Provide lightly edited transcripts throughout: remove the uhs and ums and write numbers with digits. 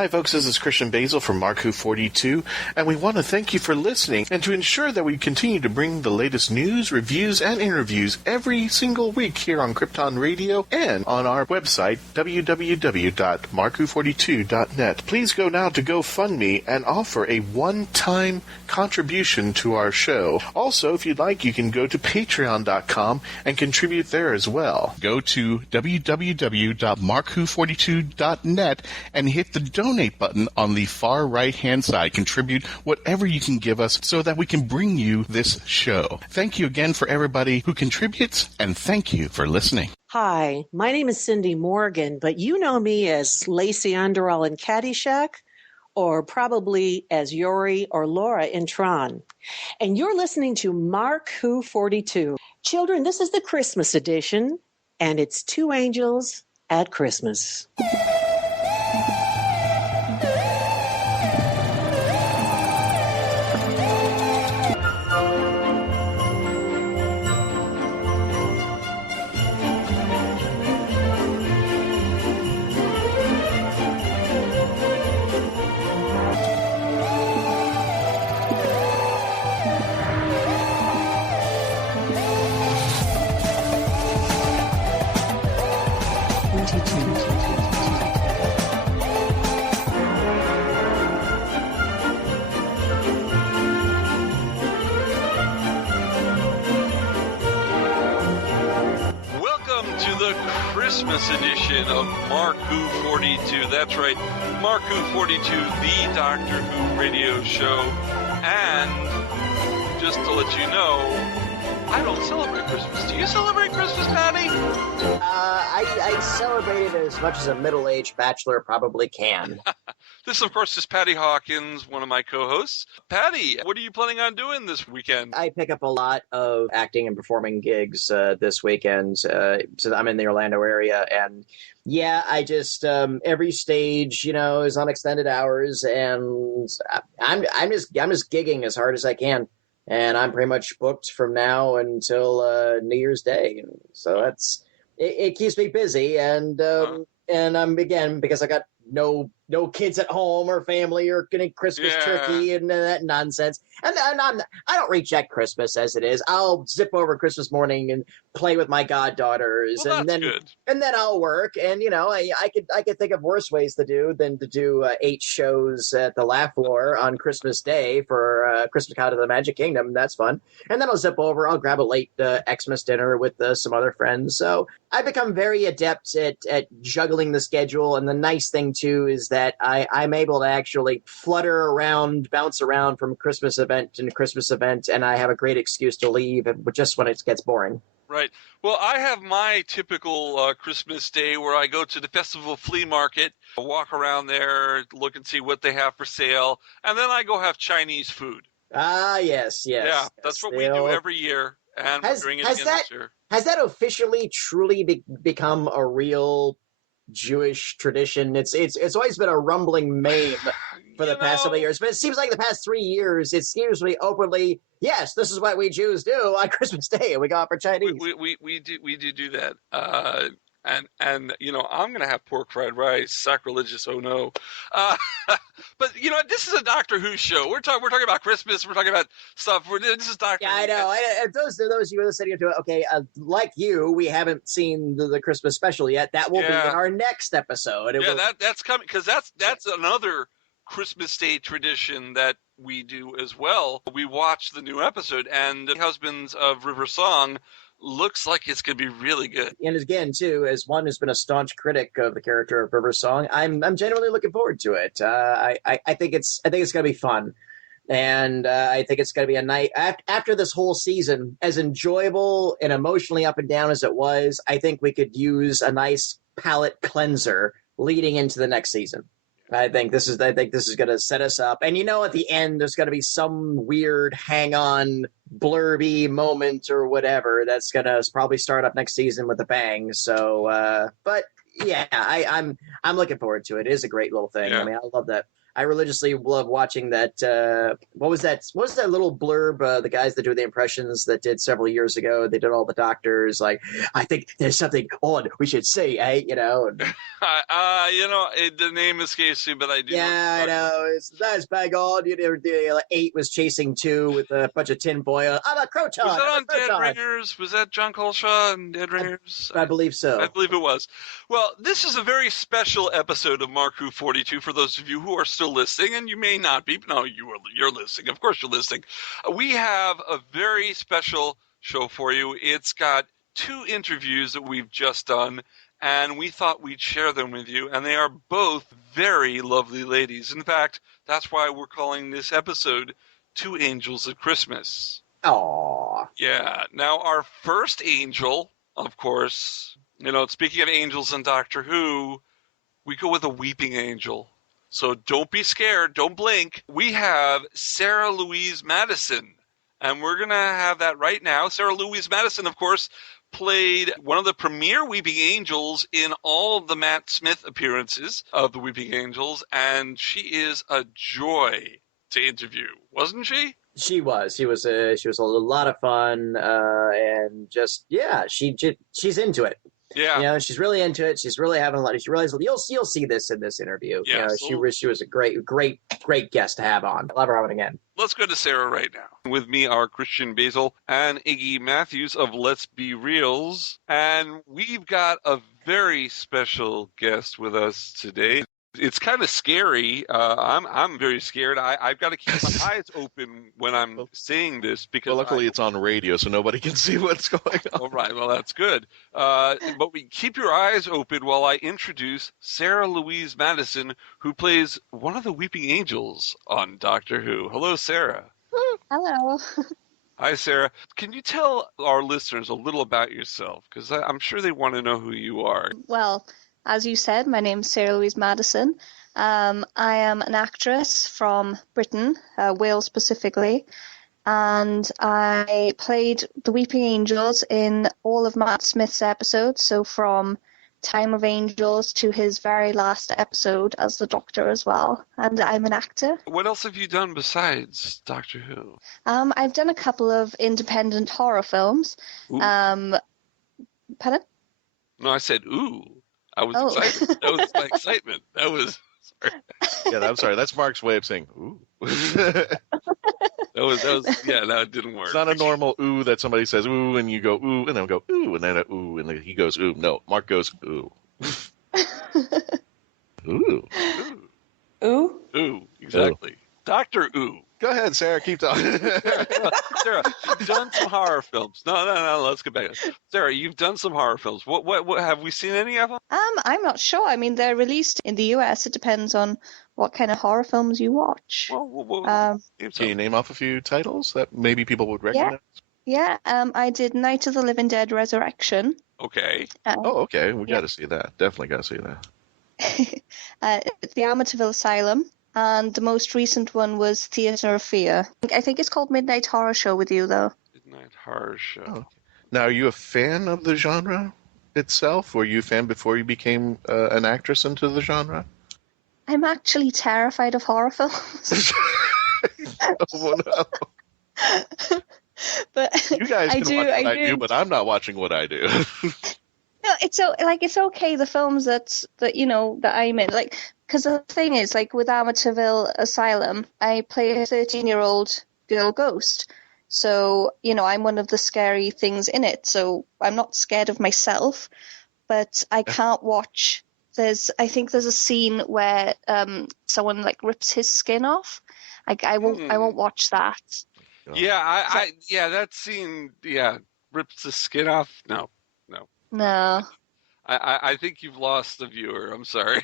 Hi folks, this is Christian-basel from Mark-Who42, and we want to thank you for listening, and to ensure that we continue to bring the latest news, reviews, and interviews every single week here on Krypton Radio and on our website, www.mark-who42.net. Please go now to GoFundMe and offer a one-time contribution to our show. Also, if you'd like, you can go to patreon.com and contribute there as well. Go to www.mark-who42.net and hit the donate button on the far right-hand side. Contribute whatever you can give us so that we can bring you this show. Thank you again for everybody who contributes, and thank you for listening. Hi, my name is Cindy Morgan, but you know me as Lacey-Underall in Caddyshack, or probably as Yori or Laura in Tron. And you're listening to Mark-Who42. Children, this is the Christmas edition, and it's Two Angels at Christmas. Christmas edition of Mark-Who42. That's right, Mark-Who42, the Doctor Who radio show. And just to let you know, I don't celebrate Christmas. Do you celebrate Christmas, Patty? I celebrate it as much as a middle-aged bachelor probably can. This, of course, is Patty-Hawkins, one of my co-hosts. Patty, what are you planning on doing this weekend? I pick up a lot of acting and performing gigs this weekend. So I'm in the Orlando area, and yeah, I just every stage, is on extended hours, and I'm just gigging as hard as I can. And I'm pretty much booked from now until New Year's Day. So it keeps me busy. And I'm, again, because I got no kids at home or family or getting Christmas turkey and that nonsense. And I don't reject Christmas as it is. I'll zip over Christmas morning and play with my goddaughters, well, and then I'll work. And I could think of worse ways to do than to do 8 shows at the Laugh Floor on Christmas Day for Christmas Con of the Magic Kingdom. That's fun. And then I'll zip over. I'll grab a late Xmas dinner with some other friends. So I've become very adept at juggling the schedule. And the nice thing too is that I'm able to actually flutter around, bounce around from Christmas event to Christmas event, and I have a great excuse to leave just when it gets boring. Right. Well, I have my typical Christmas day where I go to the festival flea market, walk around there, look and see what they have for sale, and then I go have Chinese food. Ah, yes. Yeah, that's what we do every year, and we're doing it again this year. Has that officially truly become a real Jewish tradition? It's always been a rumbling meme for the past several years, but it seems like the past 3 years it's usually openly, yes, this is what we Jews do on Christmas Day, and we go out for Chinese. We do that. And I'm going to have pork fried rice, sacrilegious, oh no. But this is a Doctor Who show. We're talking about Christmas. We're talking about stuff. This is Doctor Who. Yeah, I know. Those of you listening to it, okay, like you, we haven't seen the Christmas special yet. That will be in our next episode. That's coming, because that's another Christmas Day tradition that we do as well. We watch the new episode, and the Husbands of River Song looks like it's going to be really good. And again, too, as one who's been a staunch critic of the character of River Song, I'm genuinely looking forward to it. I think it's going to be fun, and I think it's going to be a night after this whole season, as enjoyable and emotionally up and down as it was. I think we could use a nice palate cleanser leading into the next season. I think this is going to set us up. And at the end, there's going to be some weird hang-on blurby moment or whatever that's going to probably start up next season with a bang. So, but Yeah, I'm looking forward to it. It is a great little thing. Yeah. I mean, I love that. I religiously love watching that. What was that? What was that little blurb? The guys that do the impressions that did several years ago. They did all the doctors. Like, I think there's something on we should say, eh? You know. And, the name escapes me, but I do. yeah, I know. It's nice bang on. Like 8 was chasing 2 with a bunch of tinfoil. I'm a Croton. Was that on Dead Croton. Ringers? Was that John Colshaw and Dead Ringers? I believe so. I believe it was. Well, this is a very special episode of Mark Who 42 for those of you who are still listening, and you may not be. No, you're listening. Of course you're listening. We have a very special show for you. It's got 2 interviews that we've just done, and we thought we'd share them with you, and they are both very lovely ladies. In fact, that's why we're calling this episode 2 Angels at Christmas. Aww. Yeah. Now, our first angel, of course, speaking of angels in Doctor Who, we go with a weeping angel. So don't be scared. Don't blink. We have Sarah Louise-Madison, and we're going to have that right now. Sarah Louise-Madison, of course, played one of the premier Weeping Angels in all of the Matt Smith appearances of the Weeping Angels, and she is a joy to interview, wasn't she? She was a lot of fun, and just she's into it. Yeah, she's really into it. She's really having a lot. You'll see this in this interview. Yeah, she was a great guest to have on. Love her on again. Let's go to Sarah right now. With me are Christian-basel and Iggy-Mathews of Let's Be Reals, and we've got a very special guest with us today. It's kind of scary. I'm very scared. I've got to keep my eyes open when I'm saying this because luckily it's on radio, so nobody can see what's going on. All right, well that's good. But we keep your eyes open while I introduce Sarah Louise-Madison, who plays one of the Weeping Angels on Doctor Who. Hello, Sarah. Hello. Hi, Sarah. Can you tell our listeners a little about yourself? Because I'm sure they want to know who you are. Well, as you said, my name's Sarah Louise-Madison. I am an actress from Britain, Wales specifically, and I played the Weeping Angels in all of Matt Smith's episodes, so from Time of Angels to his very last episode as the Doctor as well, and I'm an actor. What else have you done besides Doctor Who? I've done a couple of independent horror films. Ooh. Pardon? No, I said, ooh. I was excited. That was my excitement. That was sorry. Yeah, I'm sorry. That's Mark's way of saying ooh. that was no, it didn't work. It's not a normal ooh that somebody says ooh and you go ooh and then go ooh and then a ooh and then he goes ooh. No, Mark goes ooh. Ooh. Ooh? Ooh, exactly. Ooh. Dr. Ooh. Go ahead, Sarah. Keep talking. Sarah, you've done some horror films. No. Let's get back. Sarah, you've done some horror films. What have we seen any of them? I'm not sure. I mean, they're released in the US. It depends on what kind of horror films you watch. Can you name off a few titles that maybe people would recognize? Yeah. I did Night of the Living Dead: Resurrection. Okay. Okay. We got to see that. Definitely got to see that. The Amityville Asylum. And the most recent one was Theatre of Fear. I think it's called Midnight Horror Show with you, though. Midnight Horror Show. Oh, okay. Now, are you a fan of the genre itself? Were you a fan before you became an actress into the genre? I'm actually terrified of horror films. Oh, no. But you guys can watch what I do, but I'm not watching what I do. No, it's okay. The films that I'm in, because the thing is, with Amityville Asylum, I play a 13-year-old girl ghost. So, I'm one of the scary things in it. So I'm not scared of myself, but I can't watch. I think there's a scene where someone rips his skin off. I won't watch that. Yeah, that scene. Yeah, rips the skin off. No. No. I think you've lost the viewer. I'm sorry.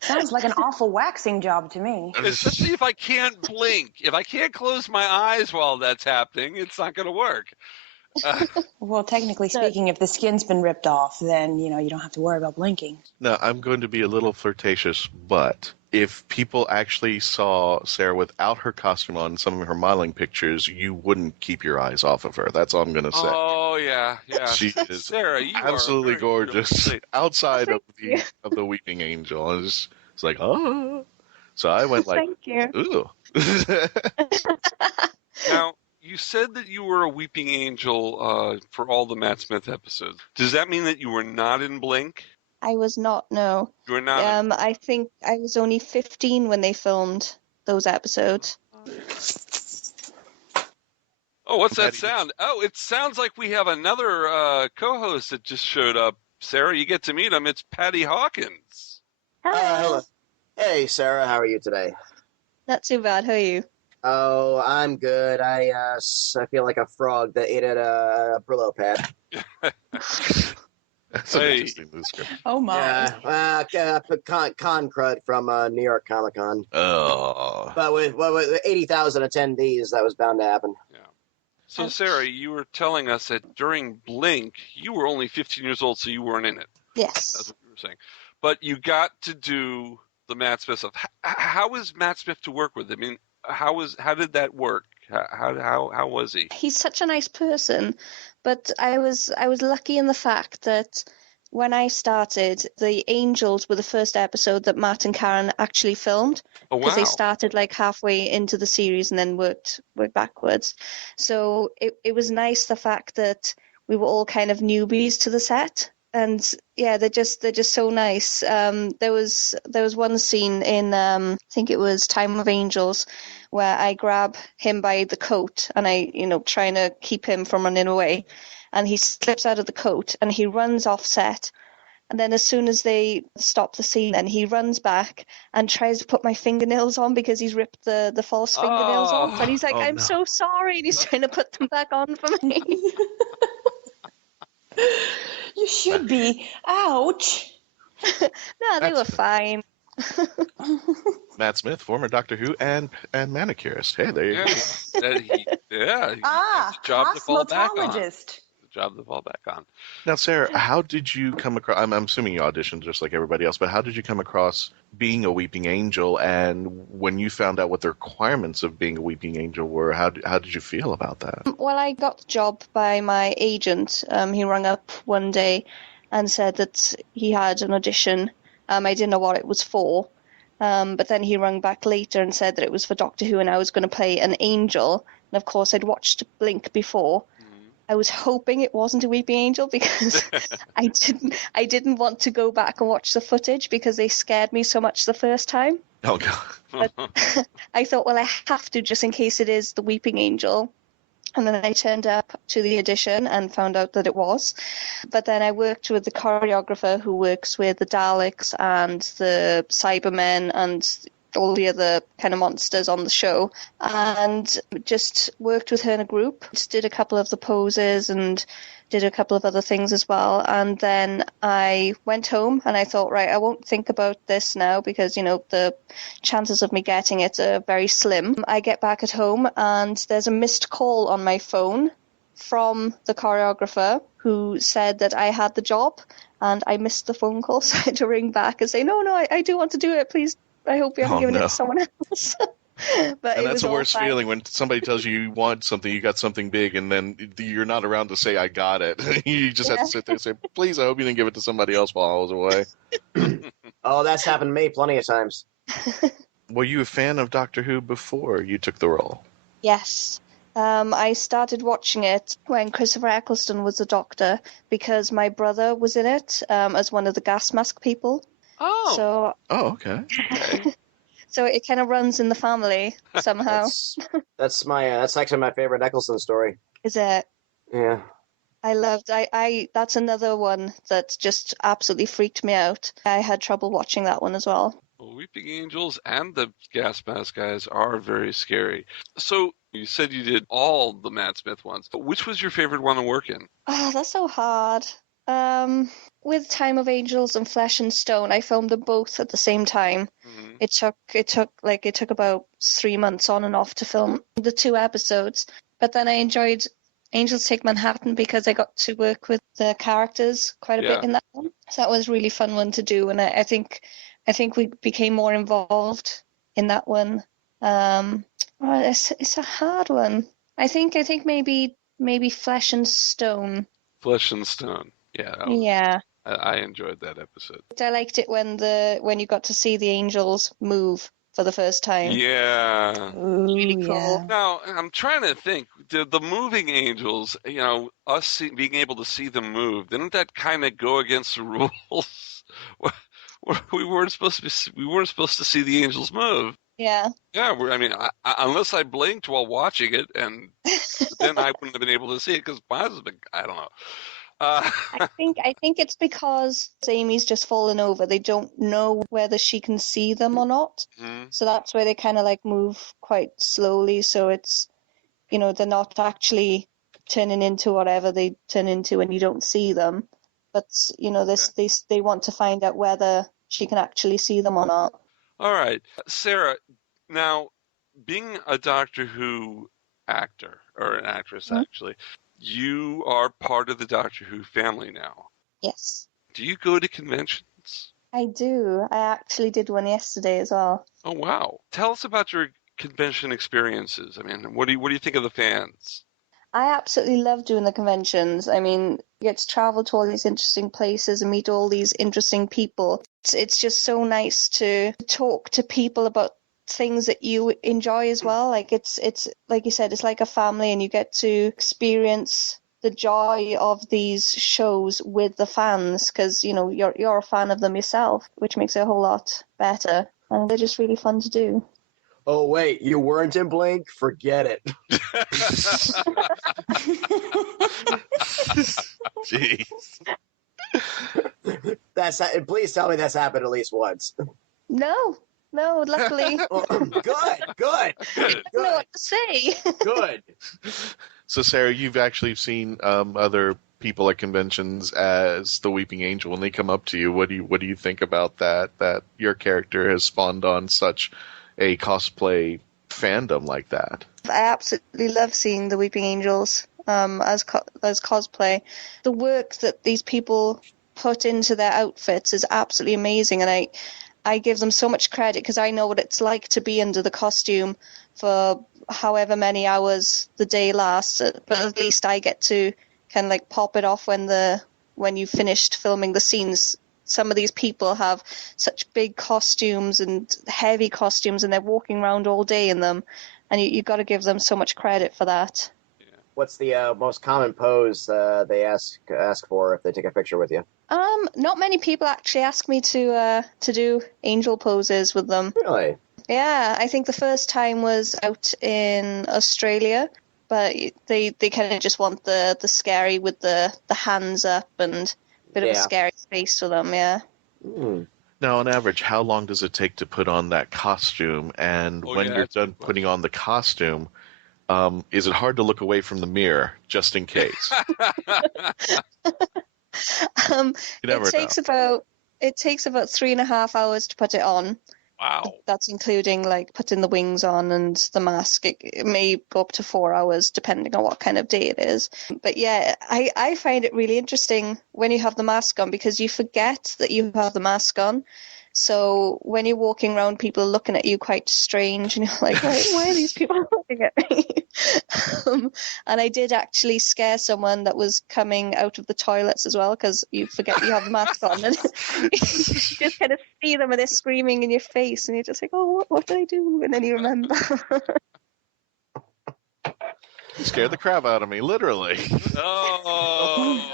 Sounds like an awful waxing job to me. Especially if I can't blink. If I can't close my eyes while that's happening, it's not going to work. Well, technically speaking, if the skin's been ripped off, then, you don't have to worry about blinking. Now, I'm going to be a little flirtatious, but if people actually saw Sarah without her costume on some of her modeling pictures, you wouldn't keep your eyes off of her. That's all I'm going to say. Oh yeah. She is Sarah, you absolutely are very gorgeous beautiful. outside of you. the Weeping Angel. It's like, oh. So I went like, Thank you. ooh. Now, you said that you were a weeping angel for all the Matt Smith episodes. Does that mean that you were not in Blink? I was not, no. You were not. I think I was only 15 when they filmed those episodes. Oh, what's that Patty- sound? Oh, it sounds like we have another co-host that just showed up. Sarah, you get to meet him. It's Patty-Hawkins. Hello. Hey, Sarah. How are you today? Not too bad. How are you? Oh, I'm good. I feel like a frog that ate at a Brillo pad. That's an Hey. interesting description. Oh, my. Yeah, con crud from New York Comic Con. Oh. But with 80,000 attendees, that was bound to happen. So, Sarah, you were telling us that during Blink, you were only 15 years old, so you weren't in it. That's Yes. what you were saying. But you got to do the Matt Smith stuff. How is Matt Smith to work with? I mean, how did that work? How was he? He's such a nice person, but I was lucky in the fact that when I started, the Angels were the first episode that Matt and Karen actually filmed. Oh, Because wow. they started like halfway into the series and then worked backwards. So it was nice the fact that we were all kind of newbies to the set. And yeah, they're just so nice. There was one scene in I think it was Time of Angels where I grab him by the coat and I trying to keep him from running away, and he slips out of the coat and he runs off set. And then as soon as they stop the scene, then he runs back and tries to put my fingernails on because he's ripped the false fingernails off. And he's like, I'm so sorry. And he's trying to put them back on for me. You should be. Ouch. No, they were fine. Matt Smith, former Doctor Who and manicurist. Hey, there you go. Ah, job to fall back on. cosmetologist. Job to fall back on. Now, Sarah, how did you come across? I'm assuming you auditioned just like everybody else, but how did you come across being a weeping angel? And when you found out what the requirements of being a weeping angel were, how did you feel about that? Well, I got the job by my agent. He rang up one day and said that he had an audition. I didn't know what it was for. But then he rang back later and said that it was for Doctor Who and I was going to play an angel. And of course, I'd watched Blink before. I was hoping it wasn't a weeping angel because I didn't want to go back and watch the footage because they scared me so much the first time. Oh, God. But I thought, well, I have to just in case it is the weeping angel. And then I turned up to the audition and found out that it was. But then I worked with the choreographer who works with the Daleks and the Cybermen and all the other kind of monsters on the show, and just worked with her in a group. Just did a couple of the poses and did a couple of other things as well. And then I went home and I thought, right, I won't think about this now because, the chances of me getting it are very slim. I get back at home and there's a missed call on my phone from the choreographer who said that I had the job, and I missed the phone call, so I had to ring back and say, no, I do want to do it, please. I hope you haven't given it to someone else. But and it that's was the all worst fine. feeling when somebody tells you you want something, you got something big, and then you're not around to say, I got it. You just have to sit there and say, please, I hope you didn't give it to somebody else while I was away. Oh, that's happened to me plenty of times. Were you a fan of Doctor Who before you took the role? Yes. I started watching it when Christopher Eccleston was the Doctor because my brother was in it as one of the gas mask people. Oh. So, okay. So it kind of runs in the family somehow. That's actually my favorite Eccleston story. Is it? Yeah. I loved. That's another one that just absolutely freaked me out. I had trouble watching that one as well. Well, Weeping Angels and the Gas Mask guys are very scary. So you said you did all the Matt Smith ones. But which was your favorite one to work in? Oh, that's so hard. With Time of Angels and Flesh and Stone, I filmed them both at the same time. Mm-hmm. It took about 3 months on and off to film the 2 episodes. But then I enjoyed Angels Take Manhattan because I got to work with the characters quite a bit in that one. So that was a really fun one to do, and I think we became more involved in that one. It's a hard one. I think maybe Flesh and Stone. Flesh and Stone. Yeah. Yeah. I enjoyed that episode. I liked it when you got to see the angels move for the first time. Yeah. Ooh, Really cool. yeah. Now, I'm trying to think, the moving angels, being able to see them move, didn't that kind of go against the rules? we weren't supposed to see the angels move. Yeah. Yeah, unless I blinked while watching it, and then I wouldn't have been able to see it because my husband, I don't know. I think it's because Amy's just fallen over. They don't know whether she can see them or not. Mm-hmm. So that's why they kind of like move quite slowly. So it's, they're not actually turning into whatever they turn into when you don't see them. But, they want to find out whether she can actually see them or not. All right. Sarah, now, being a Doctor Who actor, or an actress actually, you are part of the Doctor Who family now. Yes. Do you go to conventions? I do. I actually did one yesterday as well. Oh, wow. Tell us about your convention experiences. I mean, what do you think of the fans? I absolutely love doing the conventions. I mean, you get to travel to all these interesting places and meet all these interesting people. It's just so nice to talk to people about things that you enjoy as well. Like it's like you said, it's like a family, and you get to experience the joy of these shows with the fans because you're a fan of them yourself, which makes it a whole lot better. And they're just really fun to do. Oh, wait, you weren't in Blink? Forget it. Jeez. Please tell me that's happened at least once. No, luckily. Good. I don't know what to say. Good. So, Sarah, you've actually seen other people at conventions as the Weeping Angel. When they come up to you, what do you think about that? That your character has spawned on such a cosplay fandom like that? I absolutely love seeing the Weeping Angels as cosplay. The work that these people put into their outfits is absolutely amazing, and I give them so much credit because I know what it's like to be under the costume for however many hours the day lasts. But at least I get to kind of like pop it off when you've finished filming the scenes. Some of these people have such big costumes and heavy costumes, and they're walking around all day in them, and you got to give them so much credit for that. What's the most common pose they ask for if they take a picture with you? Not many people actually ask me to do angel poses with them. Really? Yeah, I think the first time was out in Australia, but they kind of just want the scary with the hands up and a bit of a scary face for them, yeah. Mm. Now, on average, how long does it take to put on that costume? And when you're done putting on the costume, is it hard to look away from the mirror, just in case? It takes about 3.5 hours to put it on. Wow. That's including like putting the wings on and the mask. It may go up to 4 hours depending on what kind of day it is. But yeah, I find it really interesting when you have the mask on because you forget that you have the mask on. So when you're walking around, people are looking at you quite strange, and you're like, why are these people looking at me? And I did actually scare someone that was coming out of the toilets as well, because you forget you have the mask on, and you just kind of see them, and they're screaming in your face, and you're just like, oh, what did I do? And then you remember. You scared the crap out of me, literally. Oh,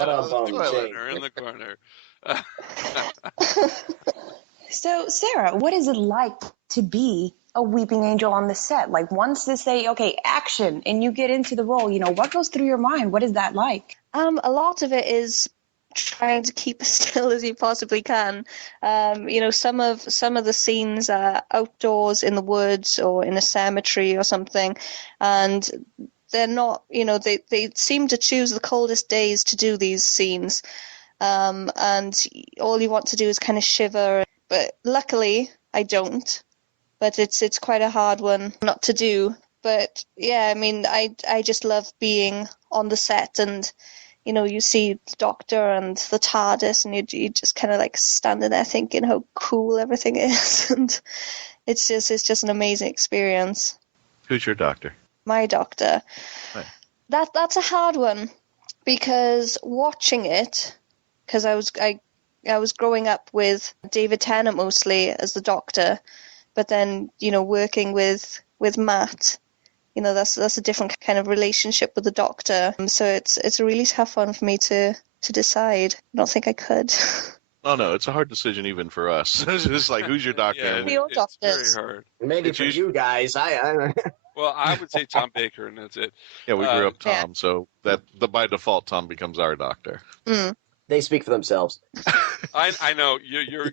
in the corner. So, Sarah, what is it like to be a weeping angel on the set? Like, once they say, okay, action, and you get into the role, what goes through your mind? What is that like? A lot of it is trying to keep as still as you possibly can. Some of the scenes are outdoors in the woods or in a cemetery or something, and they're not, they seem to choose the coldest days to do these scenes. And all you want to do is kind of shiver. But luckily, I don't. But it's quite a hard one not to do. But yeah, I mean, I just love being on the set, and you see the Doctor and the TARDIS, and you just kind of like standing there thinking how cool everything is, and it's just an amazing experience. Who's your doctor? My Doctor. Right. That's a hard one, because watching it, because I was growing up with David Tennant mostly as the Doctor, but then working with Matt, that's a different kind of relationship with the Doctor. So it's a really tough one for me to decide. I don't think I could. Oh no, it's a hard decision even for us. It's just like, who's your doctor? Yeah, And Your it's doctors. very hard. Maybe It's for you guys, I Well, I would say Tom Baker, and that's it. yeah, we grew up Tom, Yeah. so that by default Tom becomes our doctor. they speak for themselves. I know you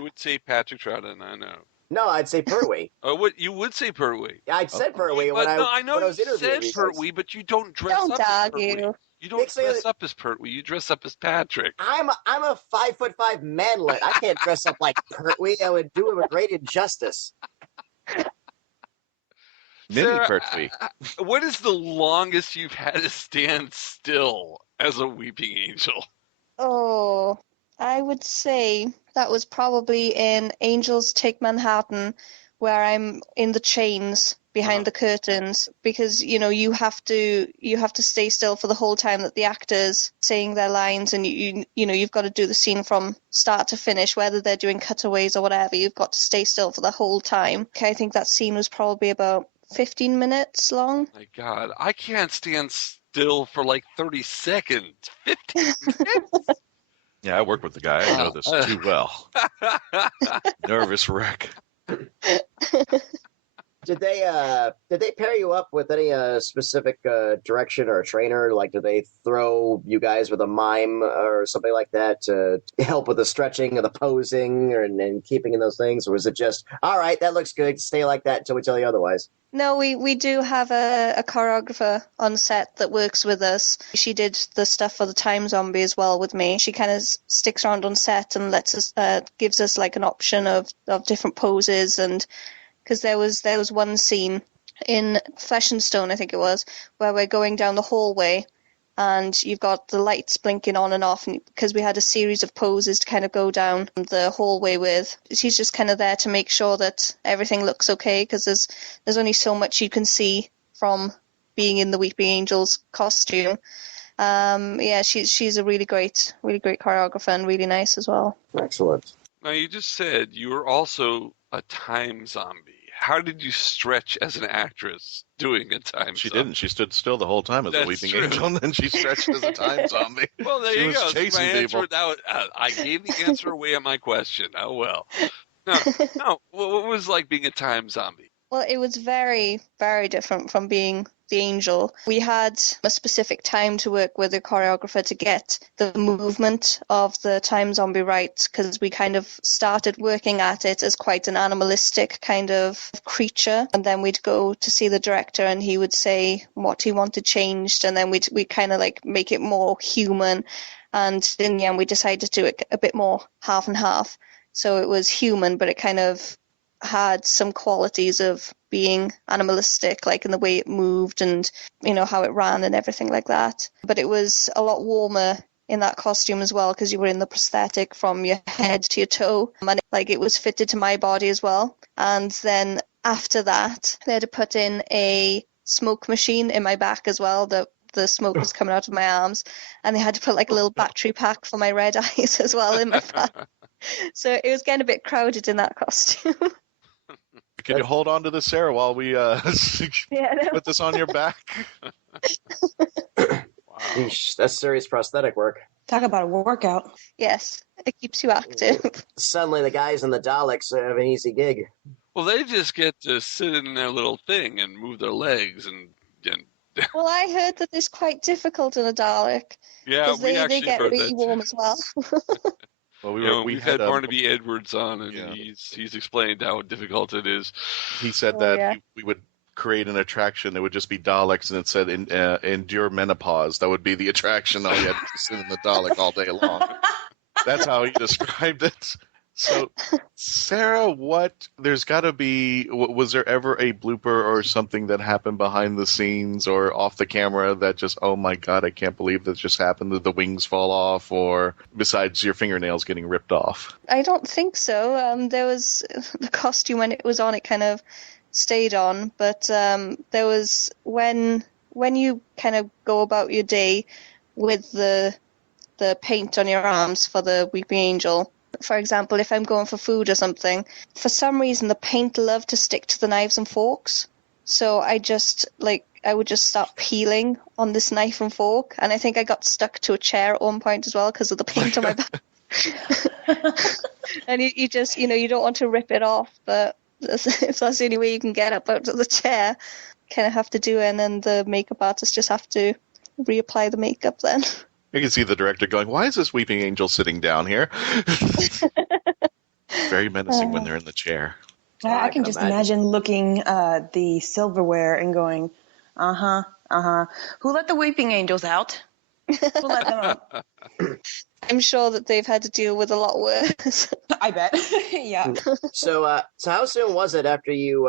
would say Patrick Troughton. I know. No, I'd say Pertwee. Oh, what you would say Pertwee? I'd said Pertwee when I know when I was you interviewing said you guys. Pertwee, but you don't dress Don't up as argue. Pertwee. You don't Nick, say dress that- up as Pertwee. You dress up as Patrick. I'm a 5'5" manlet. I can't dress up like Pertwee. I would do him a great injustice. Mini Sarah, Pertwee. What is the longest you've had to stand still as a weeping angel? Oh, I would say that was probably in Angels Take Manhattan, where I'm in the chains behind the curtains, because you have to stay still for the whole time that the actors saying their lines, and you've got to do the scene from start to finish, whether they're doing cutaways or whatever. You've got to stay still for the whole time. Okay, I think that scene was probably about 15 minutes long. My God, I can't stand still for like 30 seconds. 15 minutes? Yeah, I work with the guy. I know this too well. Nervous wreck. Did they pair you up with any specific direction or a trainer? Like, did they throw you guys with a mime or something like that to help with the stretching or the posing and keeping in those things? Or was it just, all right, that looks good, stay like that until we tell you otherwise? No, we do have a choreographer on set that works with us. She did the stuff for the Time Zombie as well with me. She kind of sticks around on set and lets us gives us like an option of different poses, and because there was one scene in Flesh and Stone, I think it was, where we're going down the hallway and you've got the lights blinking on and off, and because we had a series of poses to kind of go down the hallway with. She's just kind of there to make sure that everything looks okay, because there's only so much you can see from being in the Weeping Angels costume. Yeah, she's a really great choreographer and really nice as well. Excellent. Now, you just said you were also a time zombie. How did you stretch as an actress doing a time She zombie? didn't. She stood still the whole time as a That's weeping true. angel, and then she stretched as a time zombie. Well, there She you was go. See, chasing my answer, people. I gave the answer away on my question. Oh, well. No. What was like being a time zombie? Well, it was very, very different from being the angel. We had a specific time to work with a choreographer to get the movement of the time zombie right, because we kind of started working at it as quite an animalistic kind of creature. And then we'd go to see the director and he would say what he wanted changed, and then we'd kind of like make it more human. And in the end, we decided to do it a bit more half and half. So it was human, but it kind of had some qualities of being animalistic, like in the way it moved and how it ran and everything like that. But it was a lot warmer in that costume as well, because you were in the prosthetic from your head to your toe, and it was fitted to my body as well. And then after that, they had to put in a smoke machine in my back as well. The smoke was coming out of my arms, and they had to put like a little battery pack for my red eyes as well in my back. So it was getting a bit crowded in that costume. Could you hold on to this, Sarah, while we put this on your back? Eesh, that's serious prosthetic work. Talk about a workout. Yes, it keeps you active. Suddenly the guys in the Daleks have an easy gig. Well, they just get to sit in their little thing and move their legs and Well, I heard that it's quite difficult in a Dalek. yeah, Because we they actually get heard really that warm too. as well. Well, We've had Barnaby Edwards on, and Yeah. he's explained how difficult it is. He said Oh, that yeah. we would create an attraction that would just be Daleks, and it said endure menopause. That would be the attraction. All you had to sit in the Dalek all day long. That's how he described it. So, Sarah, there's got to be, was there ever a blooper or something that happened behind the scenes or off the camera that just, oh my God, I can't believe that just happened, that the wings fall off, or besides your fingernails getting ripped off? I don't think so. There was the costume when it was on, it kind of stayed on, but there was when you kind of go about your day with the paint on your arms for the Weeping Angel. For example, if I'm going for food or something, for some reason the paint loved to stick to the knives and forks. So I would just start peeling on this knife and fork, and I think I got stuck to a chair at one point as well because of the paint on my back. And you just, you don't want to rip it off, but if that's the only way you can get up out of the chair, kind of have to do it, and then the makeup artist just have to reapply the makeup then. You can see the director going, why is this Weeping Angel sitting down here? Very menacing when they're in the chair. I can just imagine looking the silverware and going, who let the Weeping Angels out? Who let them out? I'm sure that they've had to deal with a lot worse. I bet. Yeah. So how soon was it after you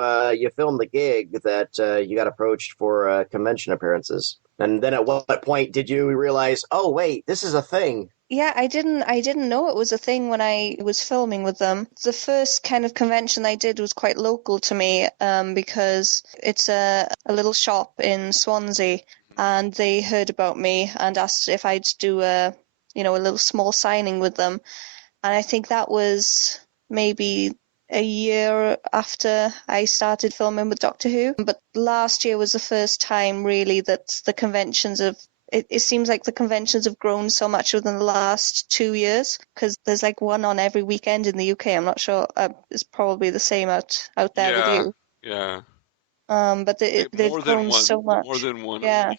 filmed the gig that you got approached for convention appearances? And then at what point did you realize, oh wait, this is a thing? Yeah, I didn't know it was a thing when I was filming with them. The first kind of convention I did was quite local to me, because it's a little shop in Swansea, and they heard about me and asked if I'd do a little small signing with them. And I think that was maybe a year after I started filming with Doctor Who. But last year was the first time really that the conventions have, it seems like the conventions have grown so much within the last 2 years, because there's like one on every weekend in the UK. I'm not sure, it's probably the same out there with you. Yeah. But they've grown so much. More than one. Yeah.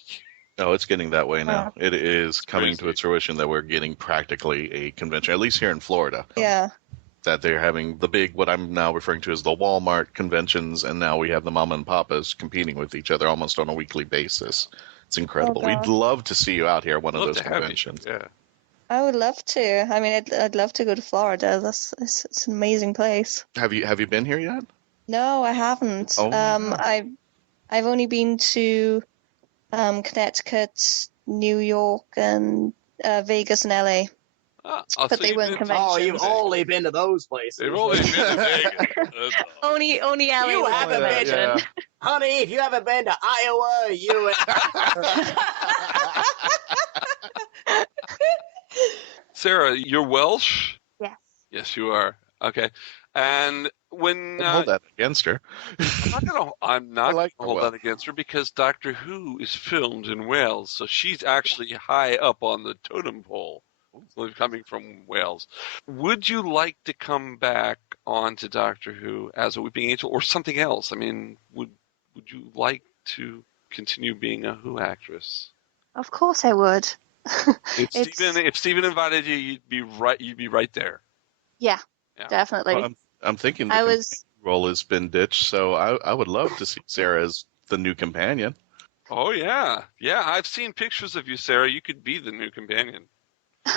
No, it's getting that way now. Yeah. It is coming to its fruition that we're getting practically a convention, at least here in Florida. Yeah. That they're having the big, what I'm now referring to as the Walmart conventions, and now we have the mom and papas competing with each other almost on a weekly basis. It's incredible. Oh, We'd love to see you out here at one of those conventions. Yeah. I would love to. I mean, I'd love to go to Florida. It's an amazing place. Have you been here yet? No, I haven't. Oh, I've only been to Connecticut, New York, and Vegas and LA. But they weren't conventions. Oh, you've only been to those places. They've only been to Vegas. Only LA. You haven't been to, honey, if you haven't been to Iowa, you. Sarah, you're Welsh? Yes. Yes, you are. Okay. And when Don't hold that against her. I'm not going to hold Welsh. that against her, because Doctor Who is filmed in Wales, so she's actually high up on the totem pole, coming from Wales. Would you like to come back onto Doctor Who as a Weeping Angel or something else? I mean, would you like to continue being a Who actress? Of course I would. If Stephen invited you, you'd be right there. Yeah. Definitely. Well, I'm thinking the role has been ditched, so I would love to see Sarah as the new companion. Oh yeah, I've seen pictures of you, Sarah. You could be the new companion.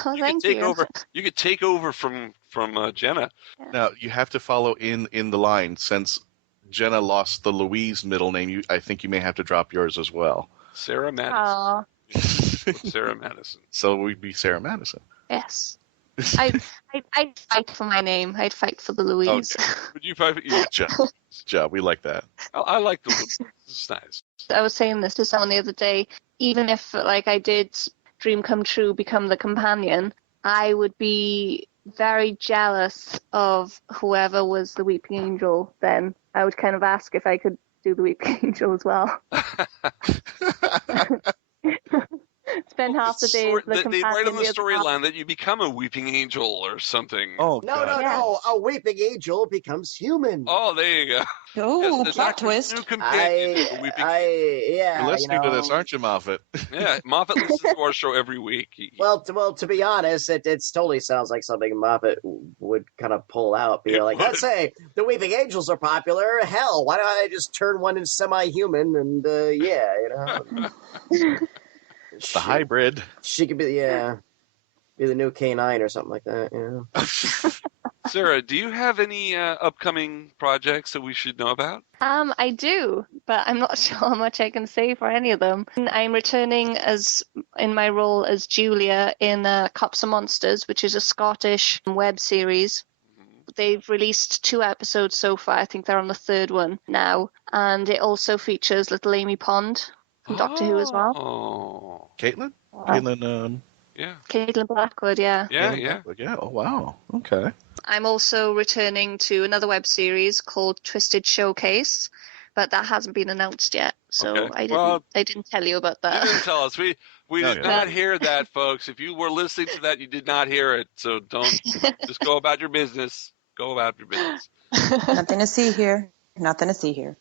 Oh, thank you. You could take over from Jenna. Yeah. Now you have to follow in the line, since Jenna lost the Louise middle name. I think you may have to drop yours as well. Sarah Madison. Oh. Sarah Madison. So we'd be Sarah Madison. Yes. I'd fight for my name. I'd fight for the Louise. Okay. Would you fight for you? Good job. We like that. I like the Louise. It's nice. I was saying this to someone the other day. Even if, like, I did dream come true, become the companion, I would be very jealous of whoever was the Weeping Angel then. I would kind of ask if I could do the Weeping Angel as well. Spend half the day as the companion. They write on the storyline that you become a Weeping Angel or something. Oh, No. A Weeping Angel becomes human. Oh, there you go. Oh, Yes, plot twist. New companion is a Weeping Angel. Yeah. You're listening to this, aren't you, Moffat? Yeah, Moffat listens to our show every week. Well, to be honest, it totally sounds like something Moffat would kind of pull out. Be like, let's say the Weeping Angels are popular. Hell, why don't I just turn one into semi-human? And The hybrid. She could be, yeah. Be the new K9 or something like that. Sarah, do you have any upcoming projects that we should know about? I do, but I'm not sure how much I can say for any of them. I'm returning in my role as Julia in Cops and Monsters, which is a Scottish web series. They've released 2 episodes so far. I think they're on the 3rd one now. And it also features little Amy Pond from Doctor Who as well. Oh. Caitlin? Yeah. Caitlin Blackwood, yeah. Yeah. Yeah. Oh, wow. Okay. I'm also returning to another web series called Twisted Showcase, but that hasn't been announced yet. So Okay. I didn't tell you about that. You didn't tell us. We did not hear that, folks. If you were listening to that, you did not hear it. So don't just go about your business. Go about your business. Nothing to see here. Nothing to see here.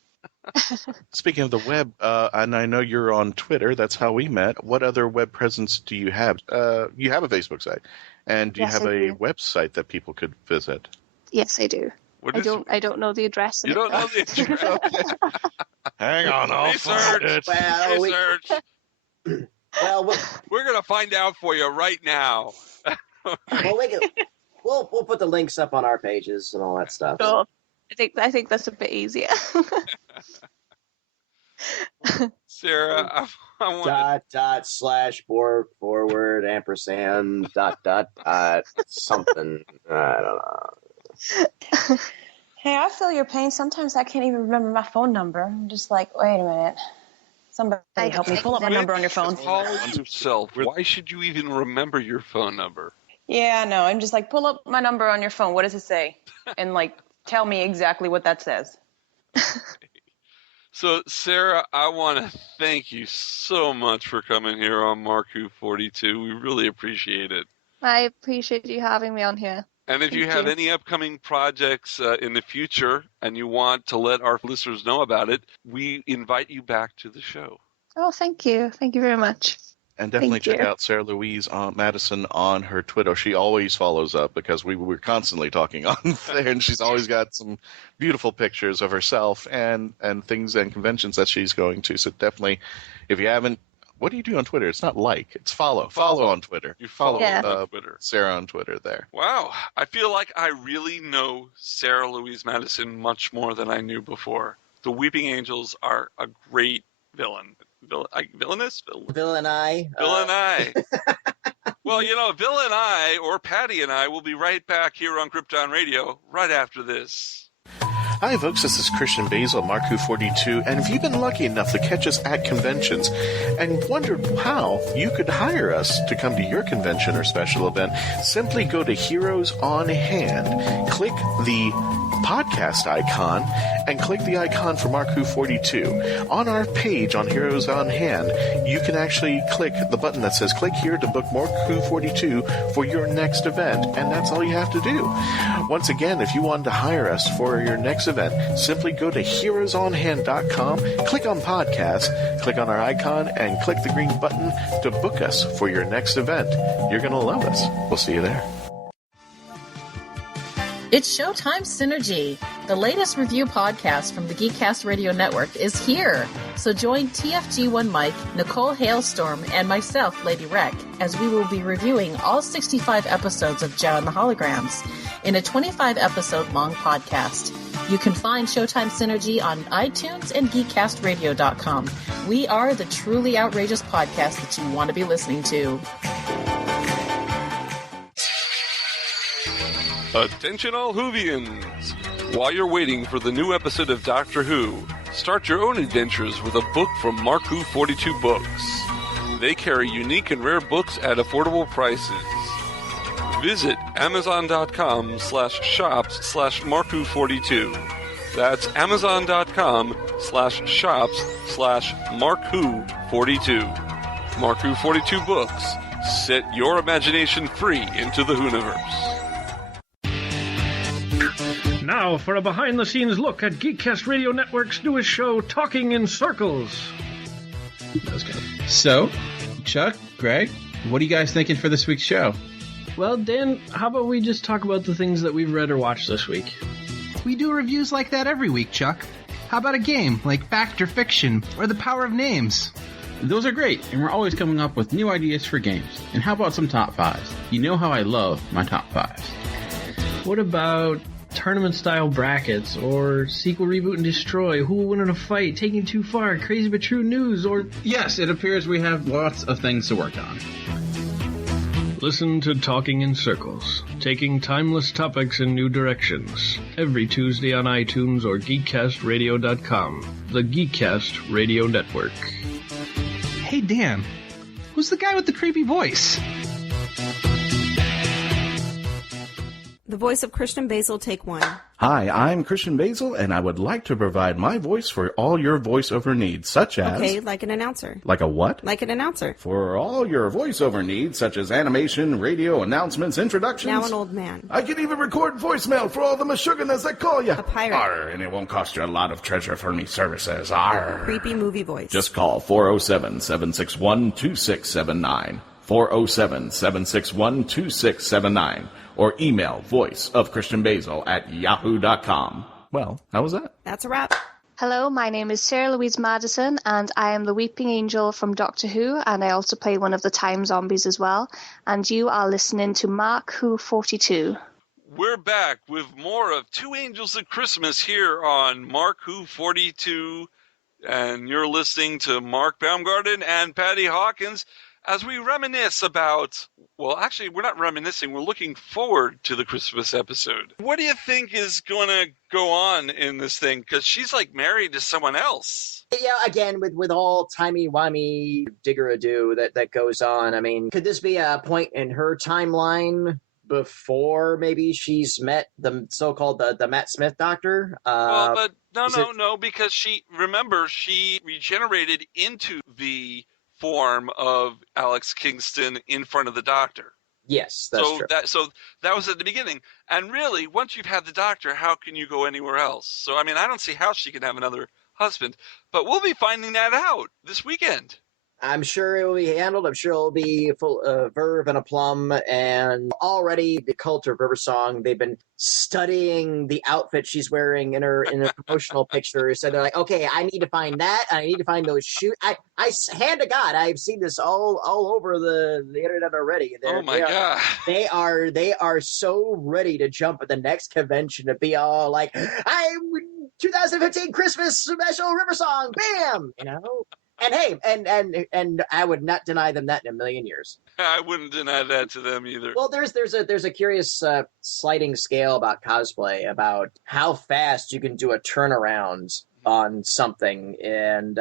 Speaking of the web, and I know you're on Twitter. That's how we met. What other web presence do you have? You have a Facebook site, and do you have a website that people could visit? Yes, I do. I don't know the address. You don't know the address. Hang on, I'll find it. We're gonna find out for you right now. We'll put the links up on our pages and all that stuff. Sure. I think that's a bit easier. Sarah, I want ///////////////////////////////////////////////////////////////////////////////////////////////////////////////////////////////////////////////////// Hey, I feel your pain. Sometimes I can't even remember my phone number. I'm just like, wait a minute. Somebody help me pull up my number on your phone. Call yourself. Why should you even remember your phone number? Yeah, no, I'm just like, pull up my number on your phone. What does it say? And tell me exactly what that says. So, Sarah, I want to thank you so much for coming here on Mark Who 42. We really appreciate it. I appreciate you having me on here. And if you have any upcoming projects in the future and you want to let our listeners know about it, we invite you back to the show. Oh, thank you. Thank you very much. And definitely check out Sarah Louise-Madison on her Twitter. She always follows up because we're constantly talking on there, and she's always got some beautiful pictures of herself and things and conventions that she's going to. So definitely, if you haven't, what do you do on Twitter? It's not it's follow. Follow on Twitter. You follow on Twitter. Sarah on Twitter there. Wow. I feel like I really know Sarah Louise-Madison much more than I knew before. The Weeping Angels are a great villain. Villainous? Villain-I. Villain-I. Well, Villain-I or Patty and I will be right back here on Krypton Radio right after this. Hi, folks. This is Christian-basel, Mark Who 42, and if you've been lucky enough to catch us at conventions and wondered how you could hire us to come to your convention or special event, simply go to Heroes on Hand, click the podcast icon, and click the icon for Mark Who 42. On our page on Heroes on Hand, you can actually click the button that says click here to book Mark Who 42 for your next event, and that's all you have to do. Once again, if you wanted to hire us for your next event, simply go to heroesonhand.com, click on podcast, click on our icon, and click the green button to book us for your next event. You're going to love us. We'll see you there. It's Showtime Synergy. The latest review podcast from the Geekcast Radio Network is here. So join TFG1 Mike, Nicole Hailstorm, and myself, Lady Rec, as we will be reviewing all 65 episodes of Joe and the Holograms in a 25-episode-long podcast. You can find Showtime Synergy on iTunes and GeekCastRadio.com. We are the truly outrageous podcast that you want to be listening to. Attention all Whovians! While you're waiting for the new episode of Doctor Who, start your own adventures with a book from Mark Who 42 Books. They carry unique and rare books at affordable prices. Visit Amazon.com/shops/Mark Who 42. That's Amazon.com/shops/Mark Who 42. Mark Who 42 Books. Set your imagination free into the Whoniverse. Now for a behind-the-scenes look at Geekcast Radio Network's newest show, Talking in Circles. That was good. So, Chuck, Greg, what are you guys thinking for this week's show? Well, Dan, how about we just talk about the things that we've read or watched this week? We do reviews like that every week, Chuck. How about a game like Fact or Fiction or The Power of Names? Those are great, and we're always coming up with new ideas for games. And how about some top fives? You know how I love my top fives. What about tournament-style brackets, or sequel, reboot, and destroy? Who will win in a fight? Taking too far? Crazy but true news? Or yes, it appears we have lots of things to work on. Listen to Talking in Circles, taking timeless topics in new directions. Every Tuesday on iTunes or geekcastradio.com, the Geekcast Radio Network. Hey, Dan, who's the guy with the creepy voice? The voice of Christian-basel, take one. Hi, I'm Christian-basel, and I would like to provide my voice for all your voiceover needs, such as... Okay, like an announcer. Like a what? Like an announcer. For all your voiceover needs, such as animation, radio, announcements, introductions... Now an old man. I can even record voicemail for all the Meshuggahs that call you. A pirate. Arr, and it won't cost you a lot of treasure for me services. Arr. A creepy movie voice. Just call 407-761-2679. 407-761-2679. Or email voiceofchristian-basel@yahoo.com. Well, how was that? That's a wrap. Hello, my name is Sarah Louise-Madison, and I am the Weeping Angel from Doctor Who, and I also play one of the Time Zombies as well. And you are listening to Mark Who 42. We're back with more of Two Angels at Christmas here on Mark Who 42, and you're listening to Mark Baumgarten and Patty-Hawkins as we reminisce about, well, actually, we're not reminiscing. We're looking forward to the Christmas episode. What do you think is going to go on in this thing? Because she's like married to someone else. Yeah, again, with all timey-wimey digger-a-doo that goes on. I mean, could this be a point in her timeline before maybe she's met the so-called the Matt Smith doctor? Well, but no, because she regenerated into the form of Alex Kingston in front of the doctor. Yes, that's true. So that was at the beginning. And really, once you've had the doctor, how can you go anywhere else? So, I mean, I don't see how she can have another husband. But we'll be finding that out this weekend. I'm sure it will be handled. I'm sure it'll be full of verve and aplomb. And already the cult of Riversong, they've been studying the outfit she's wearing in her promotional picture. So they're like, okay, I need to find that. I need to find those shoes. I hand to God, I've seen this all over the internet already. Oh my God. They are so ready to jump at the next convention to be all like, I'm 2015 Christmas special Riversong, bam, you know? And hey, and I would not deny them that in a million years. I wouldn't deny that to them either. Well, there's a curious sliding scale about cosplay, about how fast you can do a turnaround on something, and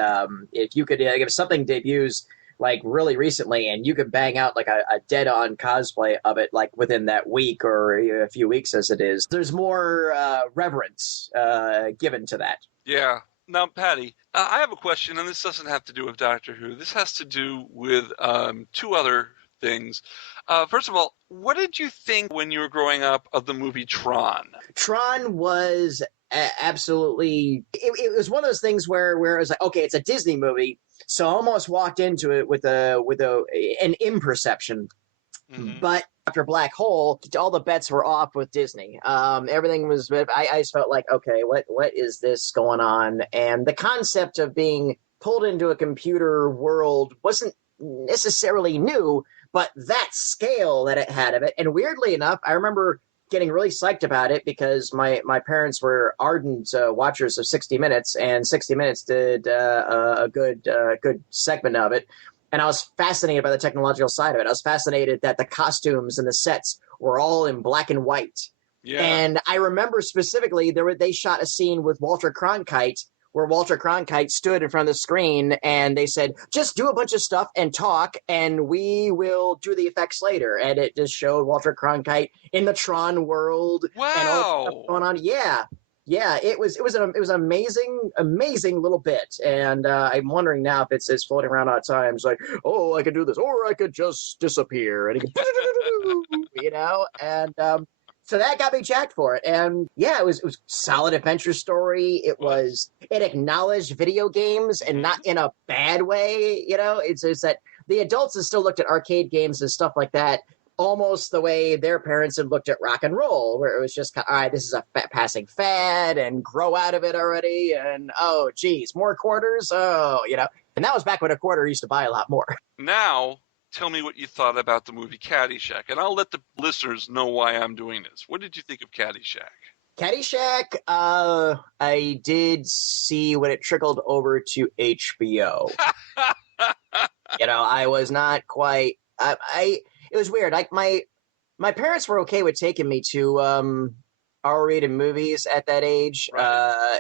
if you could, if something debuts like really recently, and you could bang out like a dead-on cosplay of it like within that week or a few weeks as it is, there's more reverence given to that. Yeah. Now, Patty, I have a question, and this doesn't have to do with Doctor Who. This has to do with two other things. First of all, what did you think when you were growing up of the movie Tron? Tron was absolutely... It was one of those things where it was like, okay, it's a Disney movie, so I almost walked into it with an imperception. Mm-hmm. But after Black Hole, all the bets were off with Disney. Everything was... I just felt like, okay, what is this going on? And the concept of being pulled into a computer world wasn't necessarily new, but that scale that it had of it. And weirdly enough, I remember getting really psyched about it because my parents were ardent watchers of 60 Minutes, and 60 Minutes did a good segment of it. And I was fascinated by the technological side of it. I was fascinated that the costumes and the sets were all in black and white. Yeah. And I remember specifically they shot a scene with Walter Cronkite where Walter Cronkite stood in front of the screen and they said, just do a bunch of stuff and talk and we will do the effects later. And it just showed Walter Cronkite in the Tron world. Wow. And all that stuff going on. Yeah. Yeah, it was an amazing little bit, and I'm wondering now if it's floating around at times like, oh, I could do this, or I could just disappear, and you know, and so that got me jacked for it, and yeah, it was a solid adventure story. It acknowledged video games and not in a bad way, you know. It's that the adults had still looked at arcade games and stuff like that, almost the way their parents had looked at rock and roll, where it was just, all right, this is a passing fad and grow out of it already. And, oh, geez, more quarters. Oh, you know, And that was back when a quarter used to buy a lot more. Now, tell me what you thought about the movie Caddyshack, and I'll let the listeners know why I'm doing this. What did you think of Caddyshack? Caddyshack, I did see when it trickled over to HBO. I was not quite. It was weird. Like my parents were okay with taking me to R-rated movies at that age. Right.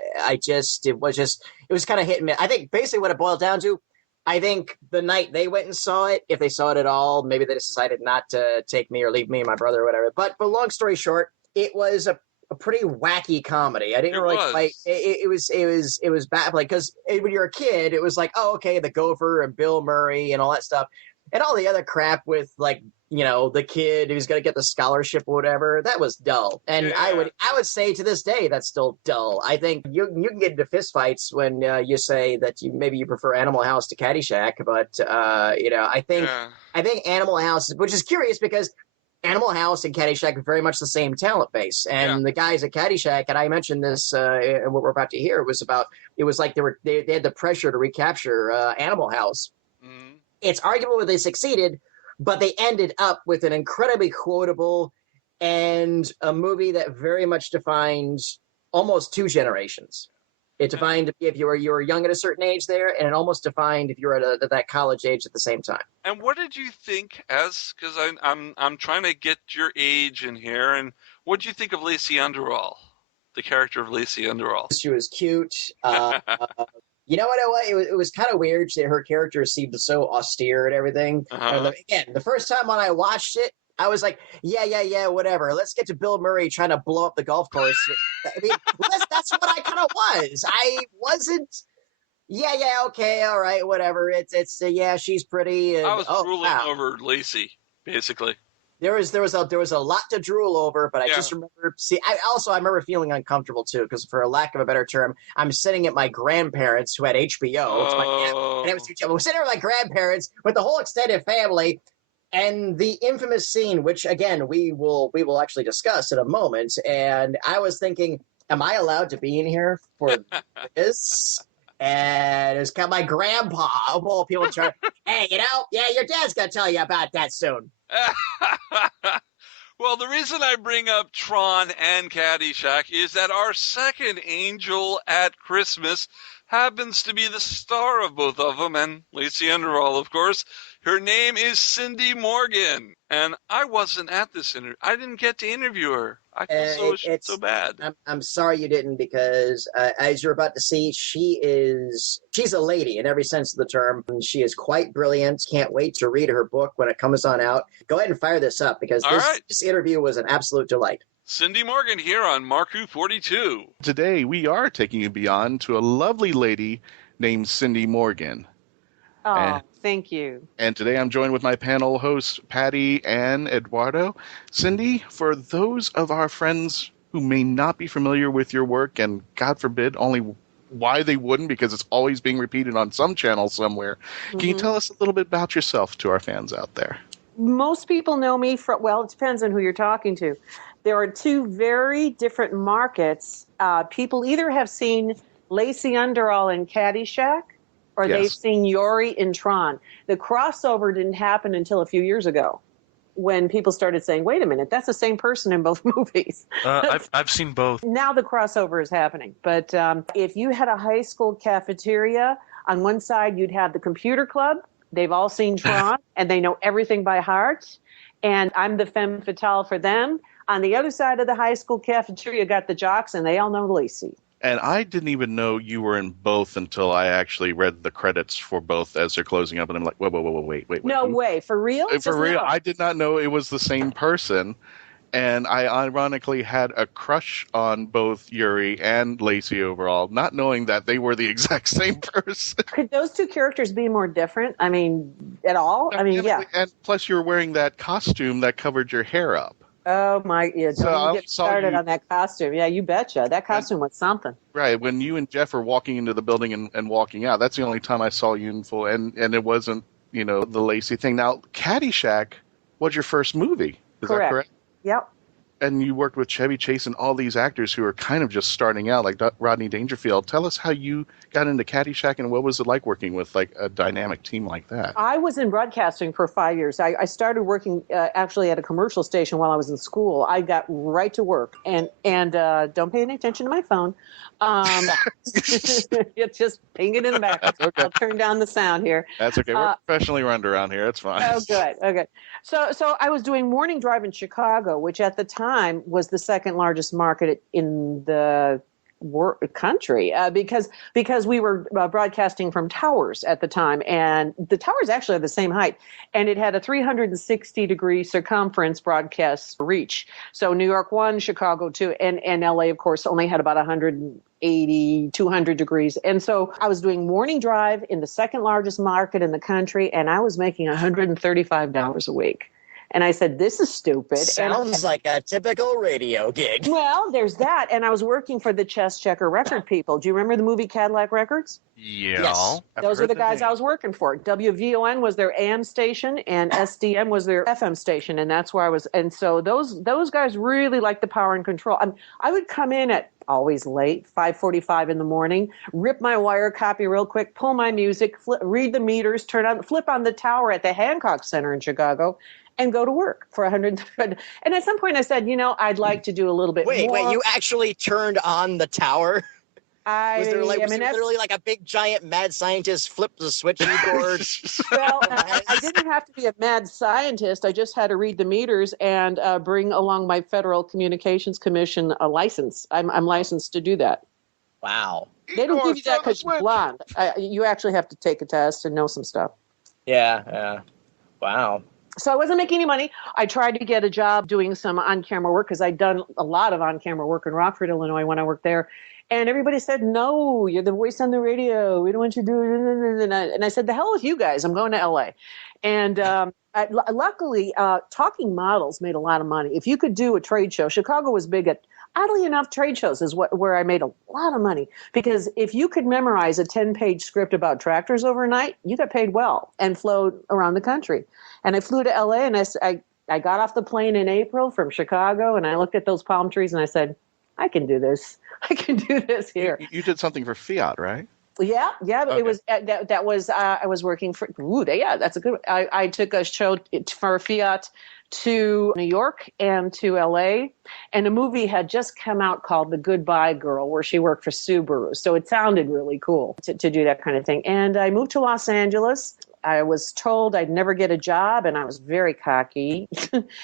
It was kind of hit and miss. I think basically what it boiled down to, I think the night they went and saw it, if they saw it at all, maybe they just decided not to take me or leave me and my brother or whatever. But long story short, it was a pretty wacky comedy. I didn't really quite. It was bad, like, because when you're a kid, it was like, oh, okay, the Gopher and Bill Murray and all that stuff, and all the other crap with, like, the kid who's going to get the scholarship or whatever. That was dull, and I would say to this day that's still dull. I think you can get into fistfights when you say that maybe you prefer Animal House to Caddyshack, but I think Animal House, which is curious because Animal House and Caddyshack are very much the same talent base, and the guys at Caddyshack, and I mentioned this in what we're about to hear, it was like they had the pressure to recapture Animal House. Mm-hmm. It's arguable they succeeded, but they ended up with an incredibly quotable and a movie that very much defined almost two generations. It defined if you were young at a certain age there, and it almost defined if you were at that college age at the same time. And what did you think, because I'm trying to get your age in here, and what did you think of Lacey-Underall, the character of Lacey-Underall? She was cute. You know what? It was kind of weird that her character seemed so austere and everything. Uh-huh. Again, the first time when I watched it, I was like, yeah, whatever. Let's get to Bill Murray trying to blow up the golf course. I mean, that's what I kind of was. I wasn't. Yeah, okay, all right, whatever. It's she's pretty. And, I was drooling over Lacey, basically. There was a lot to drool over, but I just remember. I remember feeling uncomfortable too, because for a lack of a better term, I'm sitting at my grandparents who had HBO. And it was we're sitting with my grandparents with the whole extended family. And the infamous scene, which again we will actually discuss in a moment, and I was thinking, am I allowed to be in here for this? And it's kind of my grandpa of all people trying, hey, your dad's gonna tell you about that soon. Well, the reason I bring up Tron and Caddyshack is that our second angel at Christmas happens to be the star of both of them, and Lacey-Underall, of course. Her name is Cindy Morgan, and I wasn't at this interview. I didn't get to interview her. I feel so bad. I'm sorry you didn't, because as you're about to see, she's a lady in every sense of the term. She is quite brilliant. Can't wait to read her book when it comes on out. Go ahead and fire this up, because this interview was an absolute delight. Cindy Morgan here on Marku 42. Today we are taking you beyond to a lovely lady named Cindy Morgan. Oh, thank you. And today I'm joined with my panel hosts, Patty and Eduardo. Cindy, for those of our friends who may not be familiar with your work, and God forbid only why they wouldn't, because it's always being repeated on some channel somewhere, can you tell us a little bit about yourself to our fans out there? Most people know me it depends on who you're talking to. There are two very different markets. People either have seen Lacey-Underall in Caddyshack, or they've seen Yori in Tron. The crossover didn't happen until a few years ago, when people started saying, wait a minute, that's the same person in both movies. I've seen both. Now the crossover is happening. But if you had a high school cafeteria, on one side you'd have the computer club. They've all seen Tron, and they know everything by heart. And I'm the femme fatale for them. On the other side of the high school cafeteria, got the jocks, and they all know Lacey. And I didn't even know you were in both until I actually read the credits for both as they're closing up, and I'm like, wait. No way. For real? For real? I did not know it was the same person, and I ironically had a crush on both Yori and Lacey overall, not knowing that they were the exact same person. Could those two characters be more different? I mean, at all? I mean, yeah. And plus you were wearing that costume that covered your hair up. Oh, my, don't get started on that costume. Yeah, you betcha. That costume was something. Right. When you and Jeff were walking into the building and walking out, that's the only time I saw you in full. And it wasn't, the Lacey thing. Now, Caddyshack was your first movie. Is that correct? Yep. And you worked with Chevy Chase and all these actors who are kind of just starting out, like Rodney Dangerfield. Tell us how you got into Caddyshack and what was it like working with like a dynamic team like that? I was in broadcasting for 5 years. I started working actually at a commercial station while I was in school. I got right to work, and don't pay any attention to my phone. It's just ping it in the back. Okay. I'll turn down the sound here. That's okay. We're professionally run around here. That's fine. Oh, good. Okay. So I was doing morning drive in Chicago, which at the time was the second largest market in the country because we were broadcasting from towers at the time, and the towers actually are the same height, and it had a 360-degree circumference broadcast reach. So New York 1, Chicago 2, and LA, of course, only had about 180, 200 degrees. And so I was doing morning drive in the second largest market in the country, and I was making $135 a week. And I said, this is stupid. Sounds like a typical radio gig. Well, there's that. And I was working for the Chess Checker record people. Do you remember the movie Cadillac Records? Yeah. Yes. Those are the guys I was working for. WVON was their AM station, and SDM was their FM station. And that's where I was. And so those guys really liked the power and control. I would come in at always late, 5:45 in the morning, rip my wire copy real quick, pull my music, read the meters, flip on the tower at the Hancock Center in Chicago, and go to work for 100. And at some point I said, I'd like to do a little bit more. Wait, you actually turned on the tower? Was there literally like a big giant mad scientist flipped the switching cord? Well, I didn't have to be a mad scientist. I just had to read the meters and bring along my Federal Communications Commission license. I'm licensed to do that. Wow. They don't give you that because you're blonde. You actually have to take a test and know some stuff. Yeah. Wow. So I wasn't making any money. I tried to get a job doing some on-camera work because I'd done a lot of on-camera work in Rockford, Illinois when I worked there. And everybody said, no, you're the voice on the radio. We don't want you to do it. And I said, the hell with you guys. I'm going to L.A. And luckily, talking models made a lot of money. If you could do a trade show, Chicago was big at, oddly enough, trade shows is where I made a lot of money. Because if you could memorize a 10-page script about tractors overnight, you got paid well and flowed around the country. And I flew to L.A. and I got off the plane in April from Chicago, and I looked at those palm trees and I said, I can do this. I can do this here. You did something for Fiat, right? Yeah. Okay. It was that was I was working for. That's a good one. I took a show for Fiat to New York and to LA, and a movie had just come out called The Goodbye Girl, where she worked for Subaru. So it sounded really cool to do that kind of thing. And I moved to Los Angeles. I was told I'd never get a job, and I was very cocky.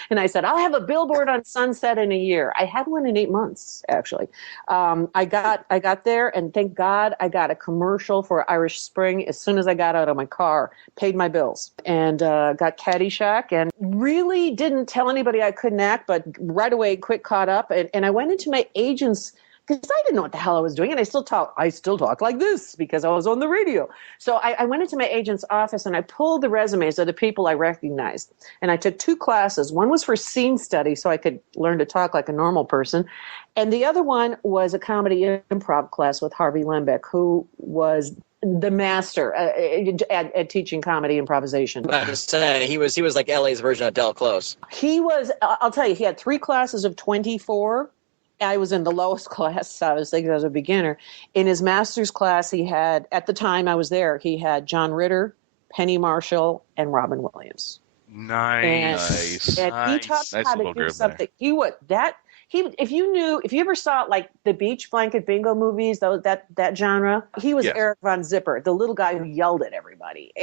And I said, I'll have a billboard on Sunset in a year. I had one in 8 months, actually. I got there, and thank God I got a commercial for Irish Spring as soon as I got out of my car, paid my bills, and got Caddyshack, and really didn't tell anybody I couldn't act, but right away quick caught up. And I went into my agent's, because I didn't know what the hell I was doing, and I still talk like this because I was on the radio. So I went into my agent's office and I pulled the resumes of the people I recognized, and I took 2 classes. One was for scene study, so I could learn to talk like a normal person, and the other one was a comedy improv class with Harvey Lembeck, who was the master at teaching comedy improvisation. I was about to say, he was like LA's version of Del Close. He was. I'll tell you, he had 3 classes of 24. I was in the lowest class. I was thinking I was a beginner. In his master's class, he had, at the time I was there, he had John Ritter, Penny Marshall, and Robin Williams. Nice. And he taught me how to do something. If you ever saw like the beach blanket bingo movies, that genre, he was Eric Von Zipper, the little guy who yelled at everybody.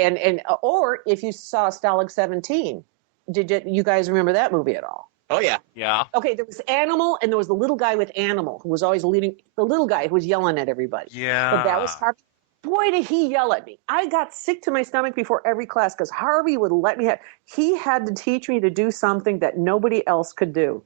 Or if you saw Stalag 17, did you guys remember that movie at all? Oh, yeah. Yeah. Okay, there was Animal, and there was the little guy with Animal, who was always leading, the little guy who was yelling at everybody. Yeah. But that was Harvey. Boy, did he yell at me. I got sick to my stomach before every class because Harvey would let me he had to teach me to do something that nobody else could do.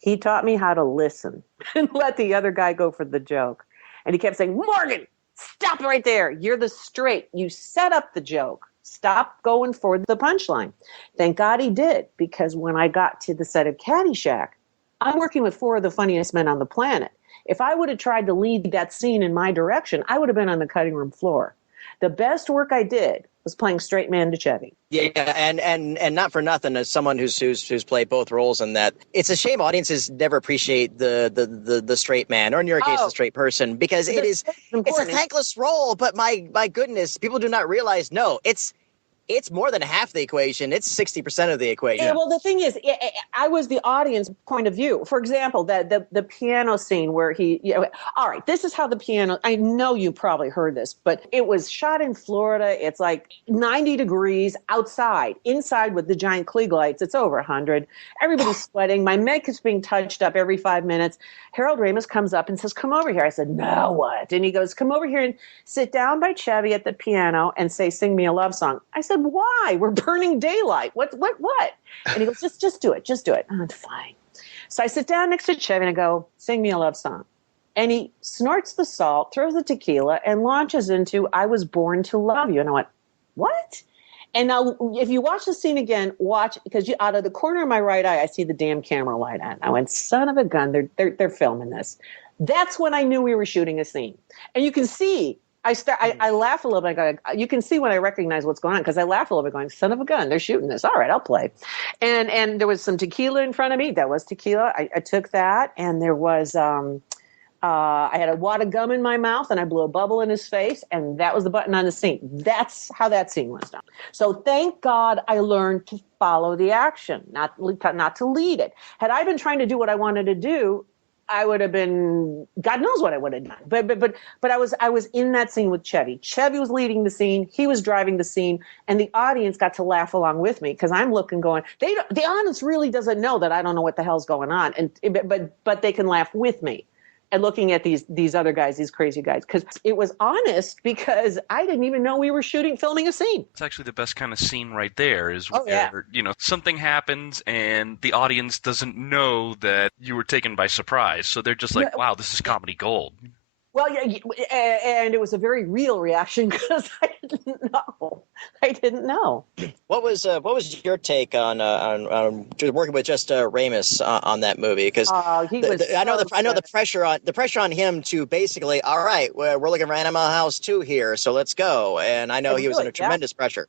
He taught me how to listen and let the other guy go for the joke. And he kept saying, Morgan, stop right there. You're the straight. You set up the joke. Stop going for the punchline. Thank God he did, because when I got to the set of Caddyshack, I'm working with 4 of the funniest men on the planet. If I would have tried to lead that scene in my direction, I would have been on the cutting room floor. The best work I did was playing straight man to Chevy. Yeah, and not for nothing, as someone who's played both roles in that, it's a shame audiences never appreciate the straight man, or in your case, the straight person, because it's a thankless role. But my goodness, people do not realize. No, it's more than half the equation. It's 60% of the equation. Yeah, well, the thing is, I was the audience point of view. For example, the piano scene where all right, this is how the piano, I know you probably heard this, but it was shot in Florida. It's like 90 degrees outside. Inside with the giant Klieg lights, it's over 100. Everybody's sweating. My makeup's being touched up every 5 minutes. Harold Ramis comes up and says, come over here. I said, now what? And he goes, come over here and sit down by Chevy at the piano and say, sing me a love song. I said, why? We're burning daylight. What? And he goes, just do it. Just do it. I'm fine. So I sit down next to Chevy and I go, sing me a love song. And he snorts the salt, throws the tequila, and launches into I Was Born to Love You. And I went, what? And now, if you watch the scene again, watch, because out of the corner of my right eye, I see the damn camera light on. I went, son of a gun, they're filming this. That's when I knew we were shooting a scene. And you can see, I laugh a little bit. You can see when I recognize what's going on, because I laugh a little bit going, son of a gun, they're shooting this. All right, I'll play. And there was some tequila in front of me. That was tequila. I took that, and there was... I had a wad of gum in my mouth and I blew a bubble in his face, and that was the button on the scene. That's how that scene was done. So thank God I learned to follow the action, not to lead it. Had I been trying to do what I wanted to do, I would have been, God knows what I would have done. But I was in that scene with Chevy. Chevy was leading the scene. He was driving the scene, and the audience got to laugh along with me, because I'm looking going, the audience really doesn't know that I don't know what the hell's going on, but they can laugh with me. And looking at these other guys, these crazy guys, because it was honest, because I didn't even know we were filming a scene. It's actually the best kind of scene right there, is where, something happens and the audience doesn't know that you were taken by surprise. So they're just like, wow, this is comedy gold. Well, yeah, and it was a very real reaction, because I didn't know. What was your take on working with just Ramis on that movie? Because I know the pressure on him to basically, all right, we're looking for Animal House 2 here, so let's go. And I know he was under tremendous pressure.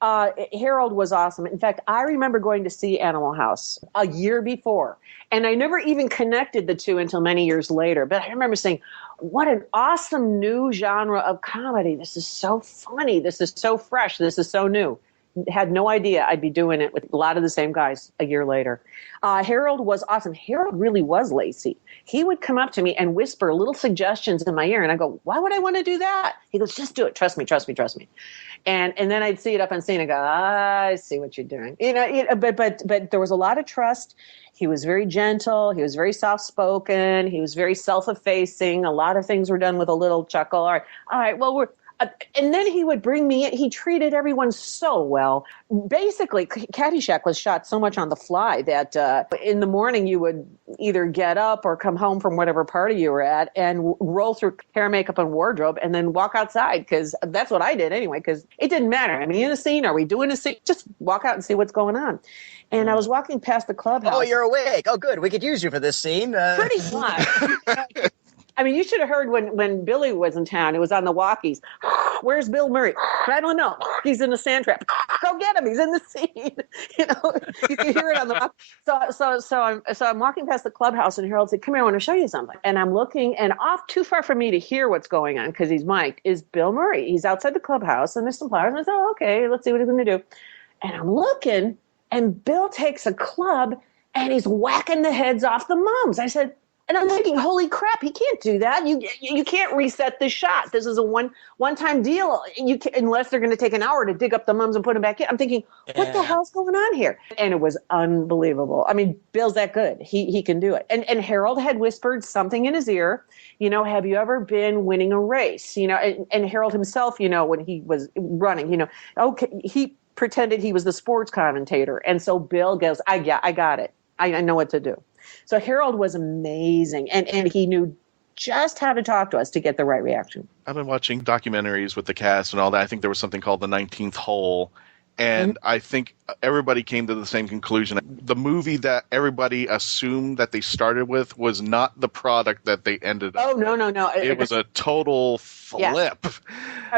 Harold was awesome. In fact, I remember going to see Animal House a year before, and I never even connected the two until many years later. But I remember saying, what an awesome new genre of comedy. This is so funny. This is so fresh. This is so new. Had no idea I'd be doing it with a lot of the same guys a year later. Harold was awesome. Harold really was Lacey. He would come up to me and whisper little suggestions in my ear, and I go, why would I want to do that? He goes, just do it. Trust me, trust me, trust me. And then I'd see it up on scene and go, I see what you're doing. But there was a lot of trust. He was very gentle. He was very soft-spoken. He was very self-effacing. A lot of things were done with a little chuckle. All right, well, and then he would bring me in. He treated everyone so well. Basically, Caddyshack was shot so much on the fly that in the morning you would either get up or come home from whatever party you were at and roll through hair, makeup, and wardrobe, and then walk outside, because that's what I did anyway, because it didn't matter. I mean, in a scene, are we doing a scene? Just walk out and see what's going on. And I was walking past the clubhouse. Oh, you're awake. Oh, good. We could use you for this scene. Pretty much. I mean, you should have heard when Billy was in town. It was on the walkies. Where's Bill Murray? I don't know. He's in the sand trap. Go get him. He's in the scene. You can hear it on the walk. So I'm walking past the clubhouse, and Harold said, come here, I want to show you something. And I'm looking, and off too far for me to hear what's going on, because he's mic'd, is Bill Murray. He's outside the clubhouse, and there's some flowers. And I said, oh, okay, let's see what he's going to do. And I'm looking, and Bill takes a club, and he's whacking the heads off the mums. I said, and I'm thinking, holy crap, he can't do that. You can't reset this shot. This is a one-time deal. Unless they're going to take an hour to dig up the mums and put them back in. I'm thinking, what the hell's going on here? And it was unbelievable. I mean, Bill's that good. He can do it. And Harold had whispered something in his ear. Have you ever been winning a race? And Harold himself, when he was running, okay, he pretended he was the sports commentator. And so Bill goes, I got it. I know what to do. So Harold was amazing, and he knew just how to talk to us to get the right reaction. I've been watching documentaries with the cast and all that. I think there was something called The 19th Hole, And I think everybody came to the same conclusion. The movie that everybody assumed that they started with was not the product that they ended up with. No. It was a total flip.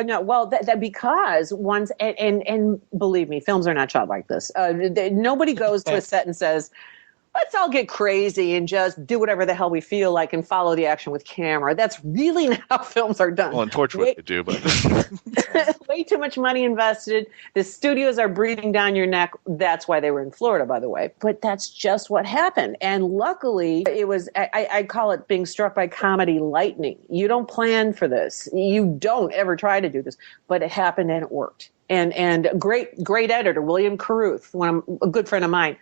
No, well, that because once, and believe me, films are not shot like this. Nobody goes to a set and says, let's all get crazy and just do whatever the hell we feel like and follow the action with camera. That's really not how films are done. Well, in Torchwood they do, but... Way too much money invested. The studios are breathing down your neck. That's why they were in Florida, by the way. But that's just what happened. And luckily, it was, I call it being struck by comedy lightning. You don't plan for this. You don't ever try to do this. But it happened and it worked. And great editor, William Carruth, a good friend of mine,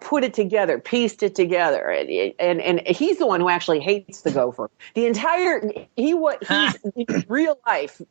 put it together, pieced it together. And he's the one who actually hates the gopher. He's in real life,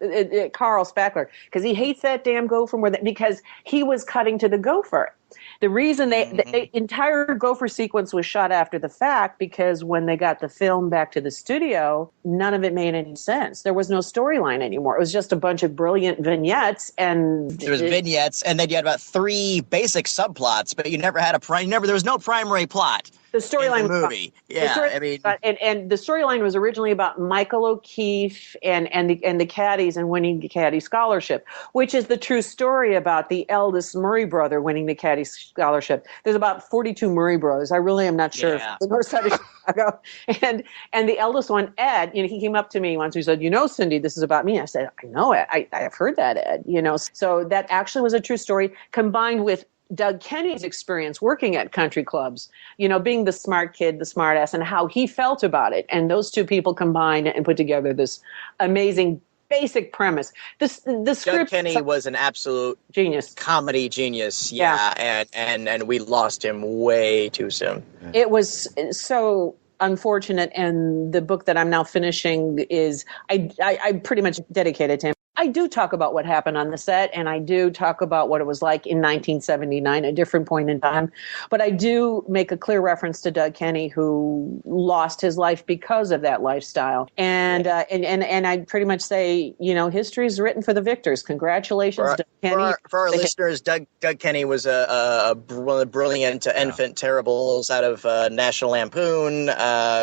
Carl Spackler, because he hates that damn gopher because he was cutting to the gopher. The reason the entire gopher sequence was shot after the fact, because when they got the film back to the studio, none of it made any sense. There was no storyline anymore. It was just a bunch of brilliant vignettes, and there was vignettes, and then you had about 3 basic subplots, but you never had there was no primary plot. The storyline was movie. And the storyline was originally about Michael O'Keefe and the Caddies and winning the Caddy Scholarship, which is the true story about the eldest Murray brother winning the Caddy Scholarship. There's about 42 Murray brothers. I really am not sure. The north side of Chicago. And the eldest one, Ed, he came up to me once. He said, Cindy, this is about me. I said, I know it. I have heard that, Ed. So that actually was a true story, combined with Doug Kenny's experience working at country clubs, being the smart kid, the smart ass, and how he felt about it. And those two people combined and put together this amazing basic premise. The script. Doug Kenny was an absolute genius, comedy genius. Yeah. And we lost him way too soon. It was so unfortunate. And the book that I'm now finishing is, I pretty much dedicated to him. I do talk about what happened on the set, and I do talk about what it was like in 1979, a different point in time. But I do make a clear reference to Doug Kenny, who lost his life because of that lifestyle. And I pretty much say, history is written for the victors. Congratulations, Doug Kenny. For our listeners, Doug Kenny was one of the brilliant infant terribles out of National Lampoon,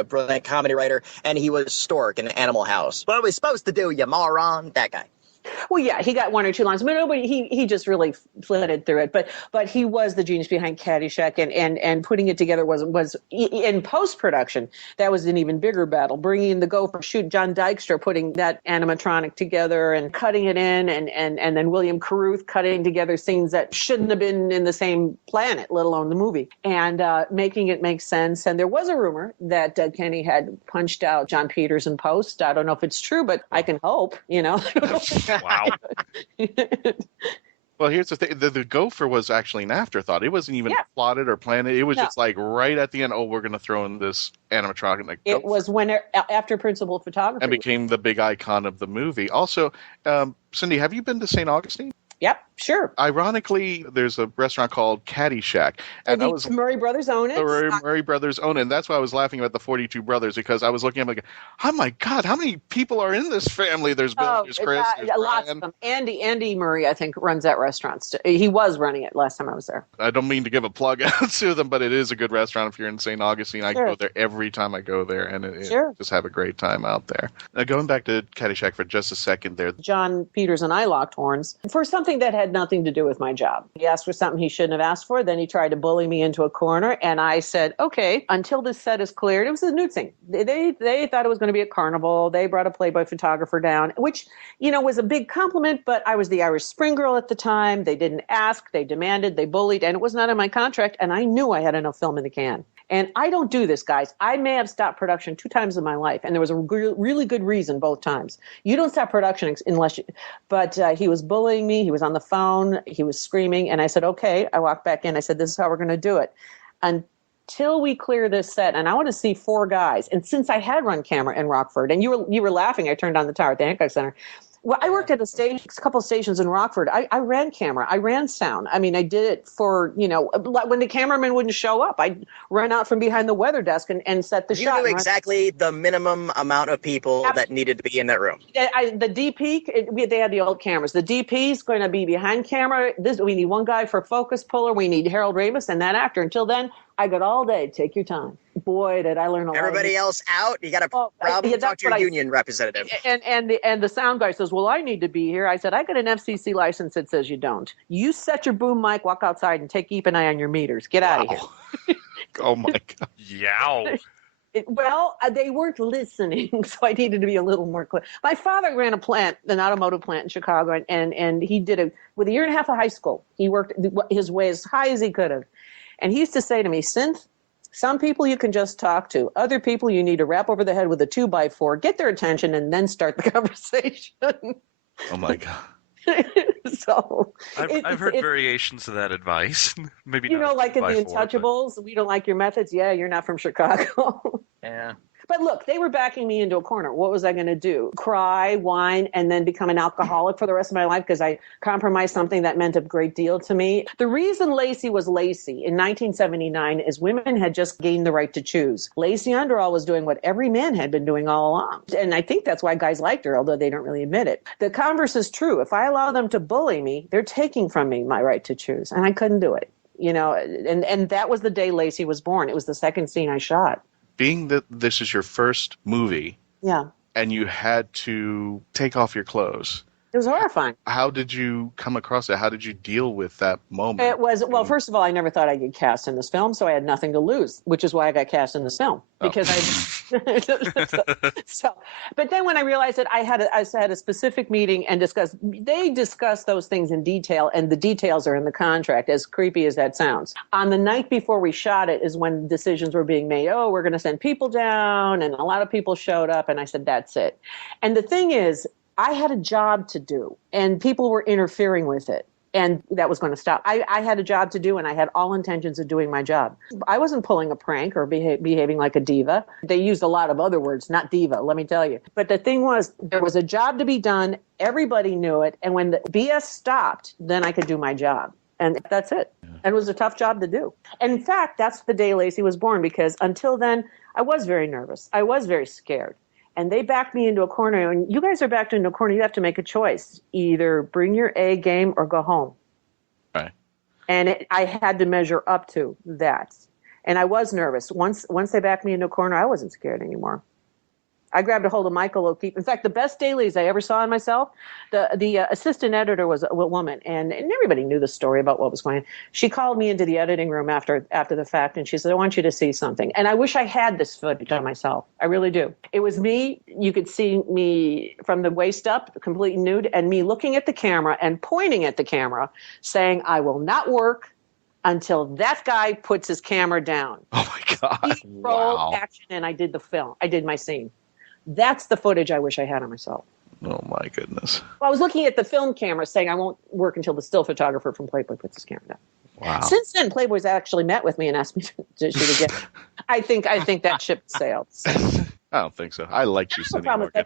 brilliant comedy writer, and he was Stork in Animal House. What are we supposed to do, you moron? That guy. Well, yeah, he got 1 or 2 lines, but nobody. He just really flitted through it. But he was the genius behind Caddyshack, and putting it together was in post production. That was an even bigger battle. Bringing in the gopher, John Dykstra putting that animatronic together and cutting it in, and then William Carruth cutting together scenes that shouldn't have been in the same planet, let alone the movie, and making it make sense. And there was a rumor that Doug Kenny had punched out John Peters in post. I don't know if it's true, but I can hope. Wow. Well, here's the thing. The gopher was actually an afterthought. It wasn't even plotted or planned. It was just like right at the end, we're going to throw in this animatronic. It was after principal photography. And became the big icon of the movie. Also, Cindy, have you been to St. Augustine? Yep, sure. Ironically, there's a restaurant called Caddyshack. And the Murray brothers own it. The Murray brothers own it. And that's why I was laughing about the 42 brothers, because I was looking at them like, oh my God, how many people are in this family? There's Bill, there's Chris, there's lots of them. Andy Murray, I think, runs that restaurant. He was running it last time I was there. I don't mean to give a plug out to them, but it is a good restaurant if you're in St. Augustine. I go there every time I go there, and just have a great time out there. Now, going back to Caddyshack for just a second there. John Peters and I locked horns for something that had nothing to do with my job. He asked for something he shouldn't have asked for. Then he tried to bully me into a corner, and I said, okay, until this set is cleared. It was a nude thing. They thought it was going to be a carnival. They brought a Playboy photographer down, which, was a big compliment, but I was the Irish Spring Girl at the time. They didn't ask. They demanded. They bullied, and it was not in my contract, and I knew I had enough film in the can. And I don't do this, guys. I may have stopped production 2 times in my life, and there was a really good reason both times. You don't stop production unless you... But he was bullying me. He was on the phone. He was screaming, and I said, okay. I walked back in. I said, this is how we're going to do it. Until we clear this set, and I want to see 4 guys. And since I had run camera in Rockford, and you were laughing, I turned on the tower at the Hancock Center. Well, I worked at a couple of stations in Rockford. I ran camera. I ran sound. I mean, I did it for, when the cameraman wouldn't show up, I'd run out from behind the weather desk and set the shot. You knew exactly the minimum amount of people that needed to be in that room. The DP, they had the old cameras. The DP is going to be behind camera. We need one guy for focus puller. We need Harold Ramis and that actor. Until then, I got all day. Take your time. Boy, did I learn a lot. Everybody else out. You got to probably talk to your union representative. And the sound guy says, well, I need to be here. I said, I got an FCC license that says you don't. You set your boom mic, walk outside, and keep an eye on your meters. Get out of here. Oh, my God. Yow. Well, they weren't listening, so I needed to be a little more clear. My father ran an automotive plant in Chicago, and he did with a year and a half of high school. He worked his way as high as he could have. And he used to say to me, Synth, some people you can just talk to. Other people you need to wrap over the head with a 2x4, get their attention, and then start the conversation. Oh, my God. So I've heard variations of that advice. Maybe not like in the Untouchables, we don't like your methods. Yeah, you're not from Chicago. Yeah. But look, they were backing me into a corner. What was I going to do? Cry, whine, and then become an alcoholic for the rest of my life because I compromised something that meant a great deal to me? The reason Lacey was Lacey in 1979 is women had just gained the right to choose. Lacey-underall was doing what every man had been doing all along. And I think that's why guys liked her, although they don't really admit it. The converse is true. If I allow them to bully me, they're taking from me my right to choose. And I couldn't do it. And that was the day Lacey was born. It was the second scene I shot. Being that this is your first movie, yeah, and you had to take off your clothes, it was horrifying. How did you come across it? How did you deal with that moment? It was, well, first of all, I never thought I'd get cast in this film, so I had nothing to lose, which is why I got cast in this film. Because but then when I realized that I had a specific meeting and they discussed those things in detail, and the details are in the contract, as creepy as that sounds. On the night before we shot it is when decisions were being made. Oh, we're going to send people down, and a lot of people showed up, and I said, that's it. And the thing is, I had a job to do, and people were interfering with it, and that was going to stop. I had a job to do, and I had all intentions of doing my job. I wasn't pulling a prank or behaving like a diva. They used a lot of other words, not diva, let me tell you. But the thing was, there was a job to be done. Everybody knew it, and when the BS stopped, then I could do my job. And that's it. And it was a tough job to do. And in fact, that's the day Lacey was born, because until then, I was very nervous. I was very scared. And they backed me into a corner. And you guys are backed into a corner. You have to make a choice. Either bring your A game or go home. Right. And I had to measure up to that. And I was nervous. Once they backed me into a corner, I wasn't scared anymore. I grabbed a hold of Michael O'Keefe. In fact, the best dailies I ever saw in myself, the assistant editor was a woman, and everybody knew the story about what was going on. She called me into the editing room after the fact, and she said, I want you to see something. And I wish I had this footage on myself. I really do. It was me. You could see me from the waist up, completely nude, and me looking at the camera and pointing at the camera, saying, I will not work until that guy puts his camera down. Oh, my God. Roll action, and I did the film. I did my scene. That's the footage I wish I had on myself. Oh, my goodness. Well, I was looking at the film camera saying I won't work until the still photographer from Playboy puts his camera down. Wow. Since then, Playboy's actually met with me and asked me to shoot again. I think that ship sailed. So. I don't think so. I like you, Cindy Morgan.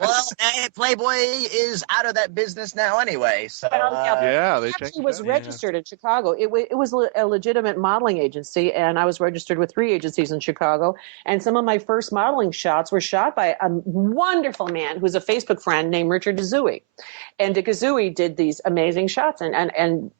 Well, Playboy is out of that business now anyway. So they actually was registered in Chicago. It was a legitimate modeling agency, and I was registered with 3 agencies in Chicago. And some of my first modeling shots were shot by a wonderful man who's a Facebook friend named Richard Azui. And Dick Azui did these amazing shots and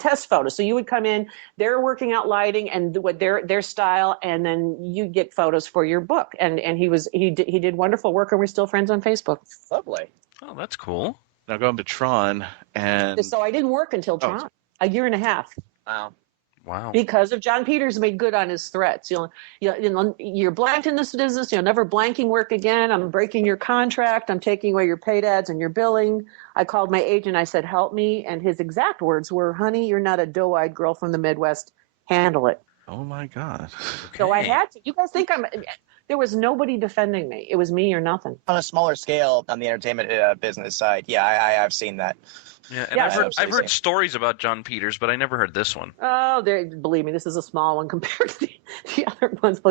test photos. So you would come in, they're working out lighting and what their style, and then you get photos for your book. And he did wonderful work, and we're still friends on Facebook. Lovely. Oh, that's cool. Now going to Tron, and so I didn't work until Tron, a year and a half. Wow. Because of John Peters made good on his threats. You're blanked in this business. You'll never blanking work again. I'm breaking your contract. I'm taking away your paid ads and your billing. I called my agent. I said, help me. And his exact words were, honey, you're not a doe-eyed girl from the Midwest. Handle it. Oh, my God. Okay. So I had to. You guys think there was nobody defending me. It was me or nothing. On a smaller scale, on the entertainment business side, yeah, I have seen that. Yeah, and I've heard stories about John Peters, but I never heard this one. Oh, believe me, this is a small one compared to the other ones.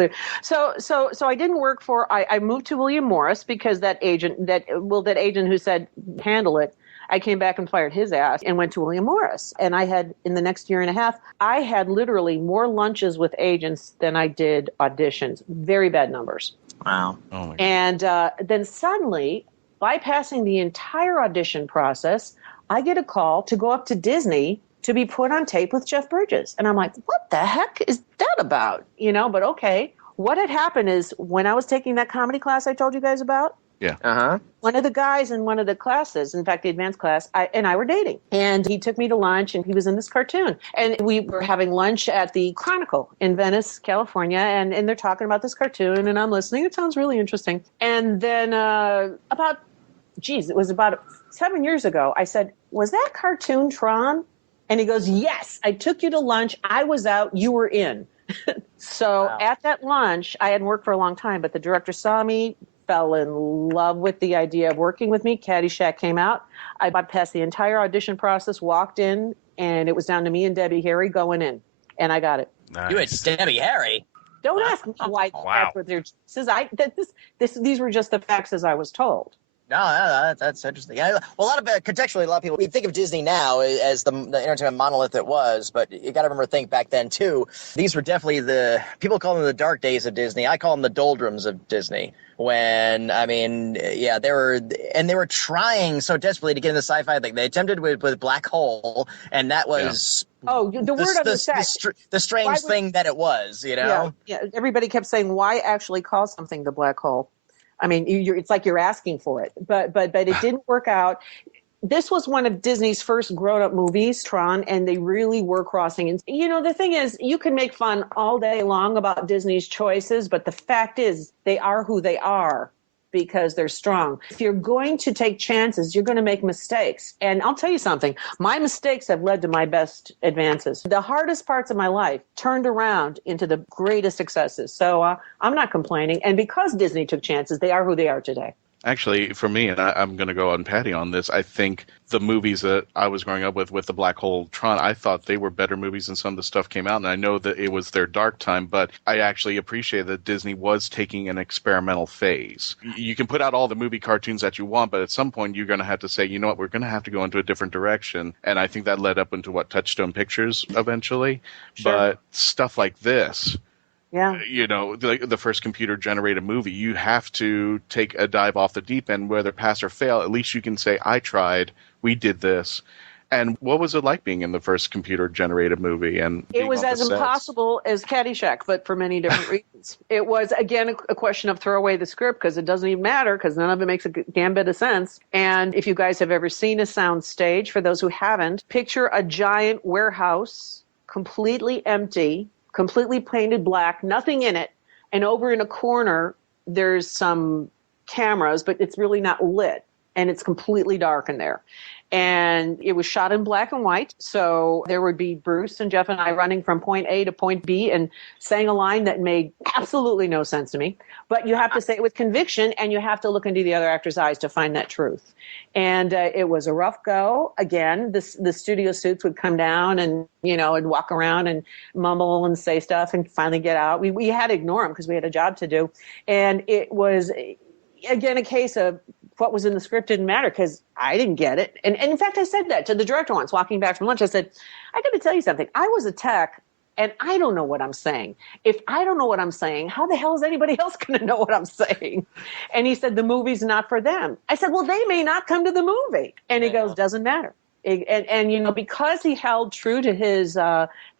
So I didn't work for. I moved to William Morris because that agent who said handle it, I came back and fired his ass and went to William Morris. And I had, in the next year and a half, I had literally more lunches with agents than I did auditions. Very bad numbers. Wow. Oh my God. And then suddenly, bypassing the entire audition process, I get a call to go up to Disney to be put on tape with Jeff Bridges. And I'm like, what the heck is that about? But okay. What had happened is when I was taking that comedy class I told you guys about, Yeah. one of the guys in one of the classes, in fact, the advanced class, I were dating. And he took me to lunch, and he was in this cartoon. And we were having lunch at the Chronicle in Venice, California, and they're talking about this cartoon, and I'm listening. It sounds really interesting. And then it was about 7 years ago, I said, was that cartoon Tron? And he goes, yes, I took you to lunch. I was out. You were in. So At that lunch, I hadn't worked for a long time, but the director saw me, fell in love with the idea of working with me. Caddyshack came out. I bypassed the entire audition process, walked in, and it was down to me and Debbie Harry going in. And I got it. Nice. You had Debbie Harry. Don't ask me why that's what they're these were just the facts as I was told. No, that's interesting. Yeah, well, contextually, a lot of people, we think of Disney now as the entertainment monolith it was, but you got to remember, think back then too. These were definitely people call them the dark days of Disney. I call them the doldrums of Disney. When they were trying so desperately to get in the sci-fi thing. They attempted with Black Hole, and that was the word on the set. The strange thing that it was. Yeah. Everybody kept saying, why actually call something the Black Hole? I mean, it's like you're asking for it, but it didn't work out. This was one of Disney's first grown-up movies, Tron, and they really were crossing. And the thing is, you can make fun all day long about Disney's choices, but the fact is, they are who they are because they're strong. If you're going to take chances, you're going to make mistakes. And I'll tell you something, my mistakes have led to my best advances. The hardest parts of my life turned around into the greatest successes. So I'm not complaining. And because Disney took chances, they are who they are today. Actually, for me, and I'm going to go on Patty on this, I think the movies that I was growing up with the Black Hole Tron, I thought they were better movies than some of the stuff came out. And I know that it was their dark time, but I actually appreciate that Disney was taking an experimental phase. You can put out all the movie cartoons that you want, but at some point you're going to have to say, you know what, we're going to have to go into a different direction. And I think that led up into Touchstone Pictures eventually. Sure. But stuff like this... Yeah. The first computer-generated movie, you have to take a dive off the deep end, whether pass or fail. At least you can say, I tried, we did this. And what was it like being in the first computer-generated movie? And it was as impossible as Caddyshack, but for many different reasons. It was, again, a question of throw away the script because it doesn't even matter because none of it makes a damn bit of sense. And if you guys have ever seen a sound stage, for those who haven't, picture a giant warehouse, completely empty, completely painted black, nothing in it. And over in a corner, there's some cameras, but it's really not lit. And it's completely dark in there. And it was shot in black and white. So there would be Bruce and Jeff and I running from point A to point B and saying a line that made absolutely no sense to me. But you have to say it with conviction, and you have to look into the other actor's eyes to find that truth. And it was a rough go. Again, the studio suits would come down and, and walk around and mumble and say stuff and finally get out. We had to ignore them because we had a job to do. And it was, again, a case of what was in the script didn't matter because I didn't get it. And in fact, I said that to the director once, walking back from lunch. I said, I got to tell you something. I was a tech, and I don't know what I'm saying. If I don't know what I'm saying, how the hell is anybody else going to know what I'm saying? And he said, the movie's not for them. I said, well, they may not come to the movie. And he goes, doesn't matter. And because he held true to his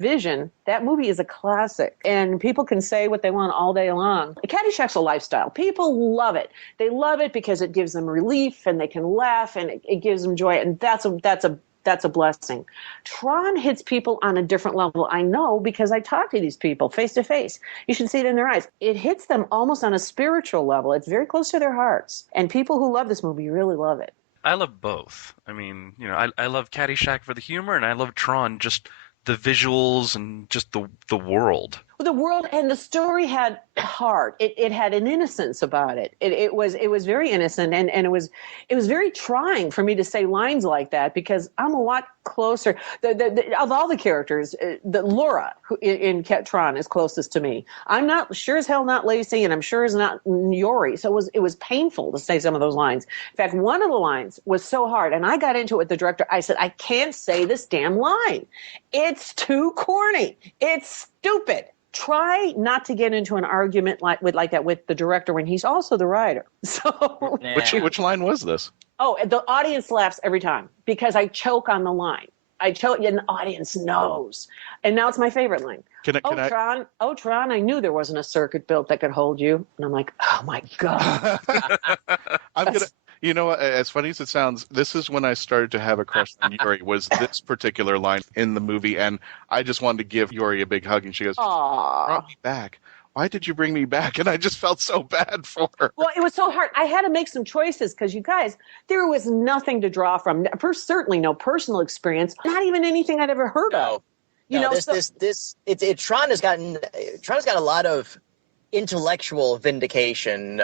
vision, that movie is a classic. And people can say what they want all day long. Caddyshack's a lifestyle. People love it. They love it because it gives them relief, and they can laugh, and it gives them joy. And that's a blessing. Tron hits people on a different level. I know because I talk to these people face to face. You should see it in their eyes. It hits them almost on a spiritual level. It's very close to their hearts. And people who love this movie really love it. I love both. I mean, I love Caddyshack for the humor, and I love Tron, just the visuals and just the world. The world and the story had heart. It had an innocence about it. It was very innocent, and it was very trying for me to say lines like that, because I'm a lot closer. Of all the characters, the Laura in Tron is closest to me. I'm not sure as hell not Lacey, and I'm sure as not Yori. So it was painful to say some of those lines. In fact, one of the lines was so hard, and I got into it with the director. I said, I can't say this damn line. It's too corny. It's stupid. Try not to get into an argument like that with the director when he's also the writer. So, which line was this? Oh, the audience laughs every time because I choke on the line. I choke, and the audience knows. And now it's my favorite line. Tron, I knew there wasn't a circuit built that could hold you. And I'm like, oh my God. You know, as funny as it sounds, this is when I started to have a crush on Yori, was this particular line in the movie. And I just wanted to give Yori a big hug. And she goes, "Aww, brought me back. Why did you bring me back?" And I just felt so bad for her. Well, it was so hard. I had to make some choices because, you guys, there was nothing to draw from. Certainly no personal experience, not even anything I'd ever heard of. Tron has got a lot of intellectual vindication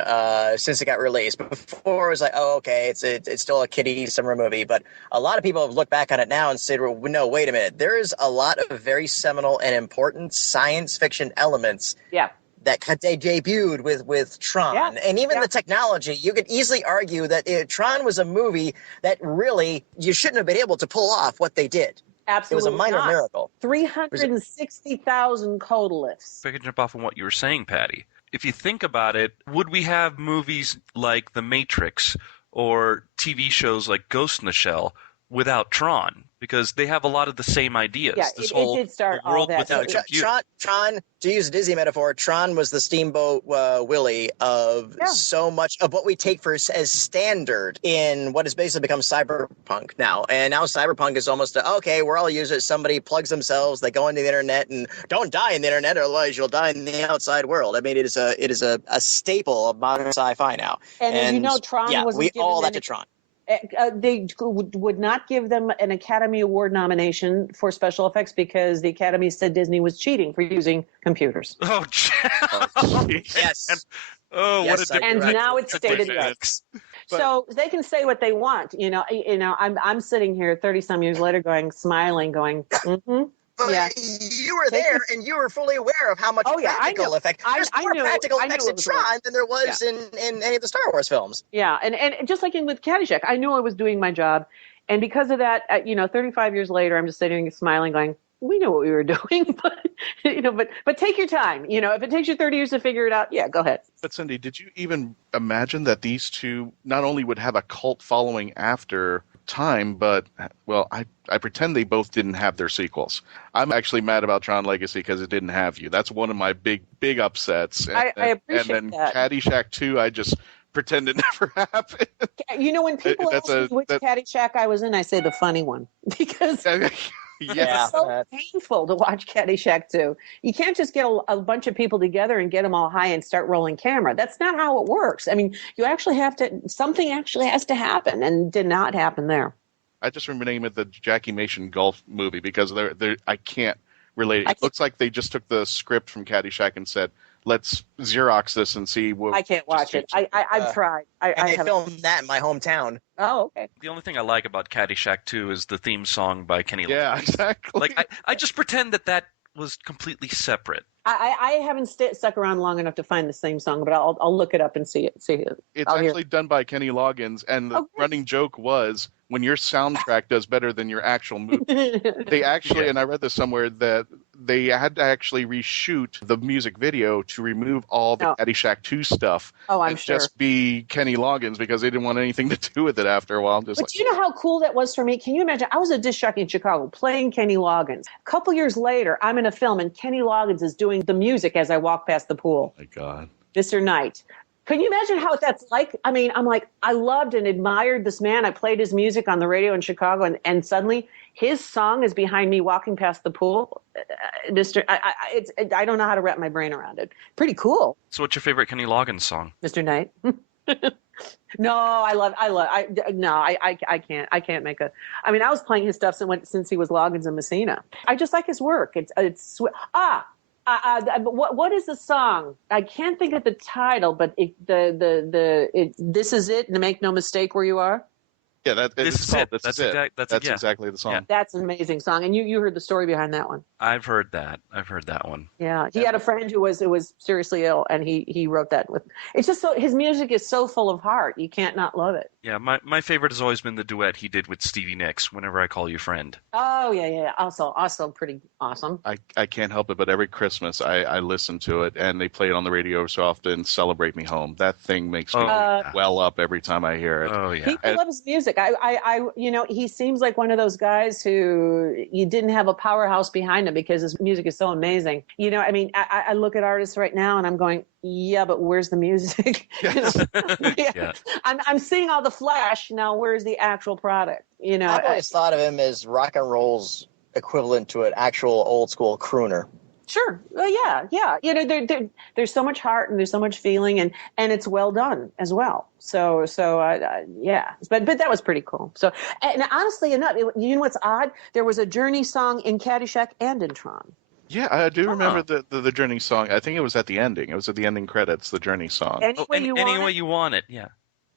since it got released. Before it was like, oh, okay, it's still a kiddie summer movie, but a lot of people have looked back on it now and said, well, no, wait a minute, there's a lot of very seminal and important science fiction elements that they debuted with Tron. And even the technology, you could easily argue that Tron was a movie that really you shouldn't have been able to pull off what they did. Absolutely, it was a minor miracle. 360,000 codoliths. If I could jump off on what you were saying, Patty. If you think about it, would we have movies like The Matrix or TV shows like Ghost in the Shell without Tron? Because they have a lot of the same ideas. Yeah, it did start all that. Tron, to use a Disney metaphor, Tron was the Steamboat Willie of so much of what we take as standard in what has basically become cyberpunk now. And now cyberpunk is almost we're all users. Somebody plugs themselves, they go into the internet, and don't die in the internet, otherwise you'll die in the outside world. I mean, it is a staple of modern sci-fi now. And as you know, Tron was all that to Tron. They would not give them an Academy Award nomination for special effects because the Academy said Disney was cheating for using computers. Oh, yes. Oh, yes, what a and now it's stated yes. So they can say what they want. You know. I'm sitting here 30-some years later, smiling, mm-hmm. But you were there, and you were fully aware of how much practical effect. There's more practical effects in Tron than there was in any of the Star Wars films. Yeah, and just like with Caddyshack, I knew I was doing my job, and because of that, 35 years later, I'm just sitting and smiling, going, "We knew what we were doing," but take your time. If it takes you 30 years to figure it out, go ahead. But Cindy, did you even imagine that these two not only would have a cult following after time, but I pretend they both didn't have their sequels. I'm actually mad about Tron Legacy because it didn't have you. That's one of my big upsets. I appreciate and then that. Caddyshack 2, I just pretend it never happened. When people ask me which Caddyshack I was in, I say the funny one because it's so painful to watch Caddyshack 2. You can't just get a bunch of people together and get them all high and start rolling camera. That's not how it works. I mean, you actually something actually has to happen, and did not happen there. I just remember naming it the Jackie Mason golf movie because I can't relate it. It looks like they just took the script from Caddyshack and said, let's Xerox this and see what. I can't watch it. I've tried. They filmed that in my hometown. Oh, okay. The only thing I like about Caddyshack 2 is the theme song by Kenny Loggins. Yeah, exactly. Like I just pretend that was completely separate. I haven't stuck around long enough to find the same song, but I'll look it up and see it. It's actually done by Kenny Loggins, and the running joke was when your soundtrack does better than your actual movie. They actually, and I read this somewhere, that they had to actually reshoot the music video to remove all the Caddyshack 2 stuff. Oh, I'm sure. Just be Kenny Loggins because they didn't want anything to do with it after a while. Do you know how cool that was for me? Can you imagine? I was a disc jockey in Chicago playing Kenny Loggins. A couple years later, I'm in a film and Kenny Loggins is doing the music as I walk past the pool. Oh my God. Mr. Knight. Can you imagine how that's like? I mean, I'm like, I loved and admired this man. I played his music on the radio in Chicago, and suddenly his song is behind me walking past the pool. I don't know how to wrap my brain around it. Pretty cool. So what's your favorite Kenny Loggins song? Mr. Knight. No, I can't make I was playing his stuff since he was Loggins in Messina. I just like his work. What is the song? I can't think of the title, but this is it. And make no mistake where you are. Yeah, This is it. That's That's exactly the song. Yeah. That's an amazing song, and you heard the story behind that one. I've heard that one. Yeah, he had a friend who was seriously ill, and he wrote that with. It's just so his music is so full of heart. You can't not love it. Yeah, my favorite has always been the duet he did with Stevie Nicks, Whenever I Call You Friend. Oh yeah. Also pretty awesome. I can't help it, but every Christmas I listen to it, and they play it on the radio so often. Celebrate Me Home. That thing makes me well up every time I hear it. Oh yeah. People love his music. He seems like one of those guys who you didn't have a powerhouse behind him because his music is so amazing. I look at artists right now and I'm going, yeah, but where's the music? Yes. Yeah. I'm seeing all the flash. Now, where's the actual product? I've always thought of him as rock and roll's equivalent to an actual old school crooner. Sure. Well, yeah. There's so much heart and there's so much feeling and it's well done as well. So yeah. But that was pretty cool. So, and honestly enough, you know what's odd? There was a Journey song in Caddyshack and in Tron. Yeah, I do remember the Journey song. I think it was at the ending. It was at the ending credits, the Journey song. Any Way You Want It, yeah.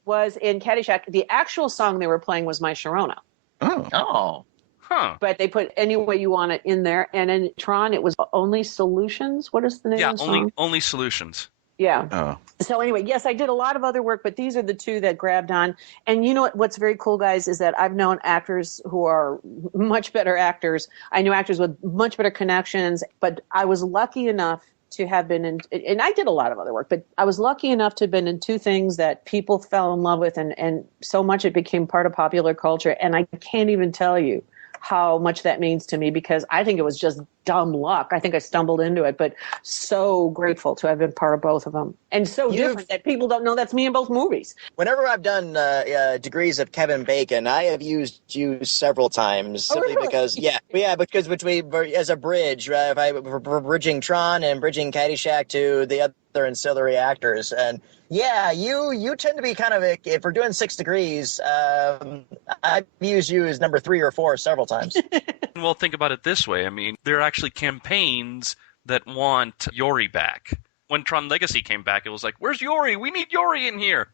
Was in Caddyshack. The actual song they were playing was My Sharona. Oh. Huh. But they put Any Way You Want It in there. And in Tron, it was Only Solutions. What is the name of the song? Only Solutions. Yeah. Oh. So anyway, yes, I did a lot of other work, but these are the two that grabbed on. And you know what's very cool, guys, is that I've known actors who are much better actors. I knew actors with much better connections, but I was lucky enough to have been in, and I did a lot of other work, but I was lucky enough to have been in two things that people fell in love with, and so much it became part of popular culture. And I can't even tell you how much that means to me, because I think it was just dumb luck. I think I stumbled into it, but so grateful to have been part of both of them. And so different that people don't know that's me in both movies. Whenever I've done degrees of Kevin Bacon, I have used you several times simply because, because between as a bridge, for bridging Tron and bridging Caddyshack to the other ancillary actors. And yeah, you tend to be kind of, if we're doing 6 degrees, I've used you as number 3 or 4 several times. Well, think about it this way. I mean, there are actually campaigns that want Yori back. When Tron Legacy came back, it was like, where's Yori? We need Yori in here.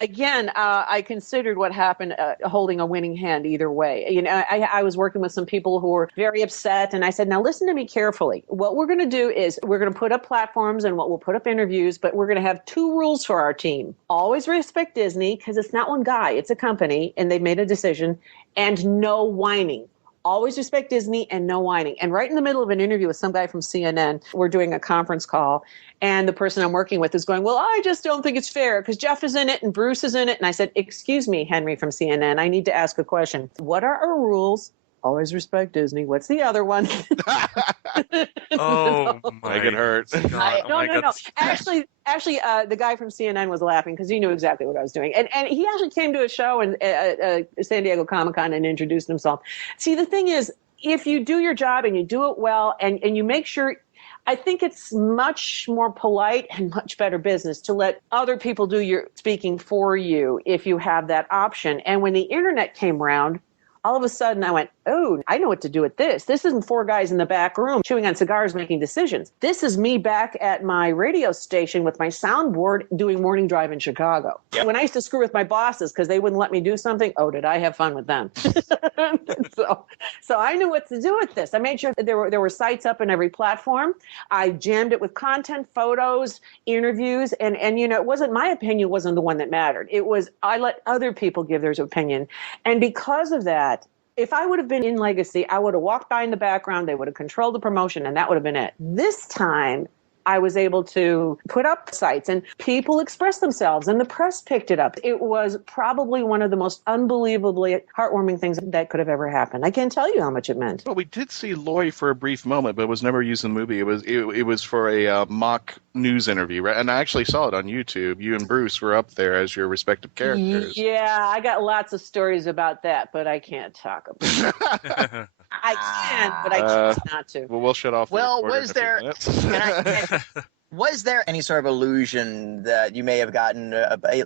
Again, I considered what happened holding a winning hand either way. I was working with some people who were very upset, and I said, now listen to me carefully. What we're going to do is we're going to put up platforms and we'll put up interviews, but we're going to have 2 rules for our team. Always respect Disney, because it's not one guy, it's a company, and they've made a decision, and no whining. Always respect Disney and no whining. And right in the middle of an interview with some guy from CNN, we're doing a conference call, and the person I'm working with is going, well, I just don't think it's fair because Jeff is in it and Bruce is in it. And I said, excuse me, Henry from CNN, I need to ask a question. What are our rules? Always respect Disney. What's the other one? Oh, my. Make it hurt. No. Actually, the guy from CNN was laughing because he knew exactly what I was doing. And he actually came to a show in San Diego Comic-Con and introduced himself. See, the thing is, if you do your job and you do it well and you make sure, I think it's much more polite and much better business to let other people do your speaking for you if you have that option. And when the internet came around, all of a sudden I went, oh, I know what to do with this. This isn't 4 guys in the back room chewing on cigars making decisions. This is me back at my radio station with my soundboard doing morning drive in Chicago. Yep. When I used to screw with my bosses because they wouldn't let me do something, oh, did I have fun with them? So I knew what to do with this. I made sure that there were sites up in every platform. I jammed it with content, photos, interviews, and it wasn't my opinion wasn't the one that mattered. It was I let other people give their opinion. And because of that, if I would have been in Legacy, I would have walked by in the background, they would have controlled the promotion, and that would have been it. This time, I was able to put up sites and people expressed themselves and the press picked it up. It was probably one of the most unbelievably heartwarming things that could have ever happened. I can't tell you how much it meant. Well, we did see Lori for a brief moment, but it was never used in the movie. It was for a mock news interview, right? And I actually saw it on YouTube. You and Bruce were up there as your respective characters. Yeah, I got lots of stories about that, but I can't talk about it. I can, but I choose not to. Well, we'll shut off. Well, was there any sort of illusion that you may have gotten,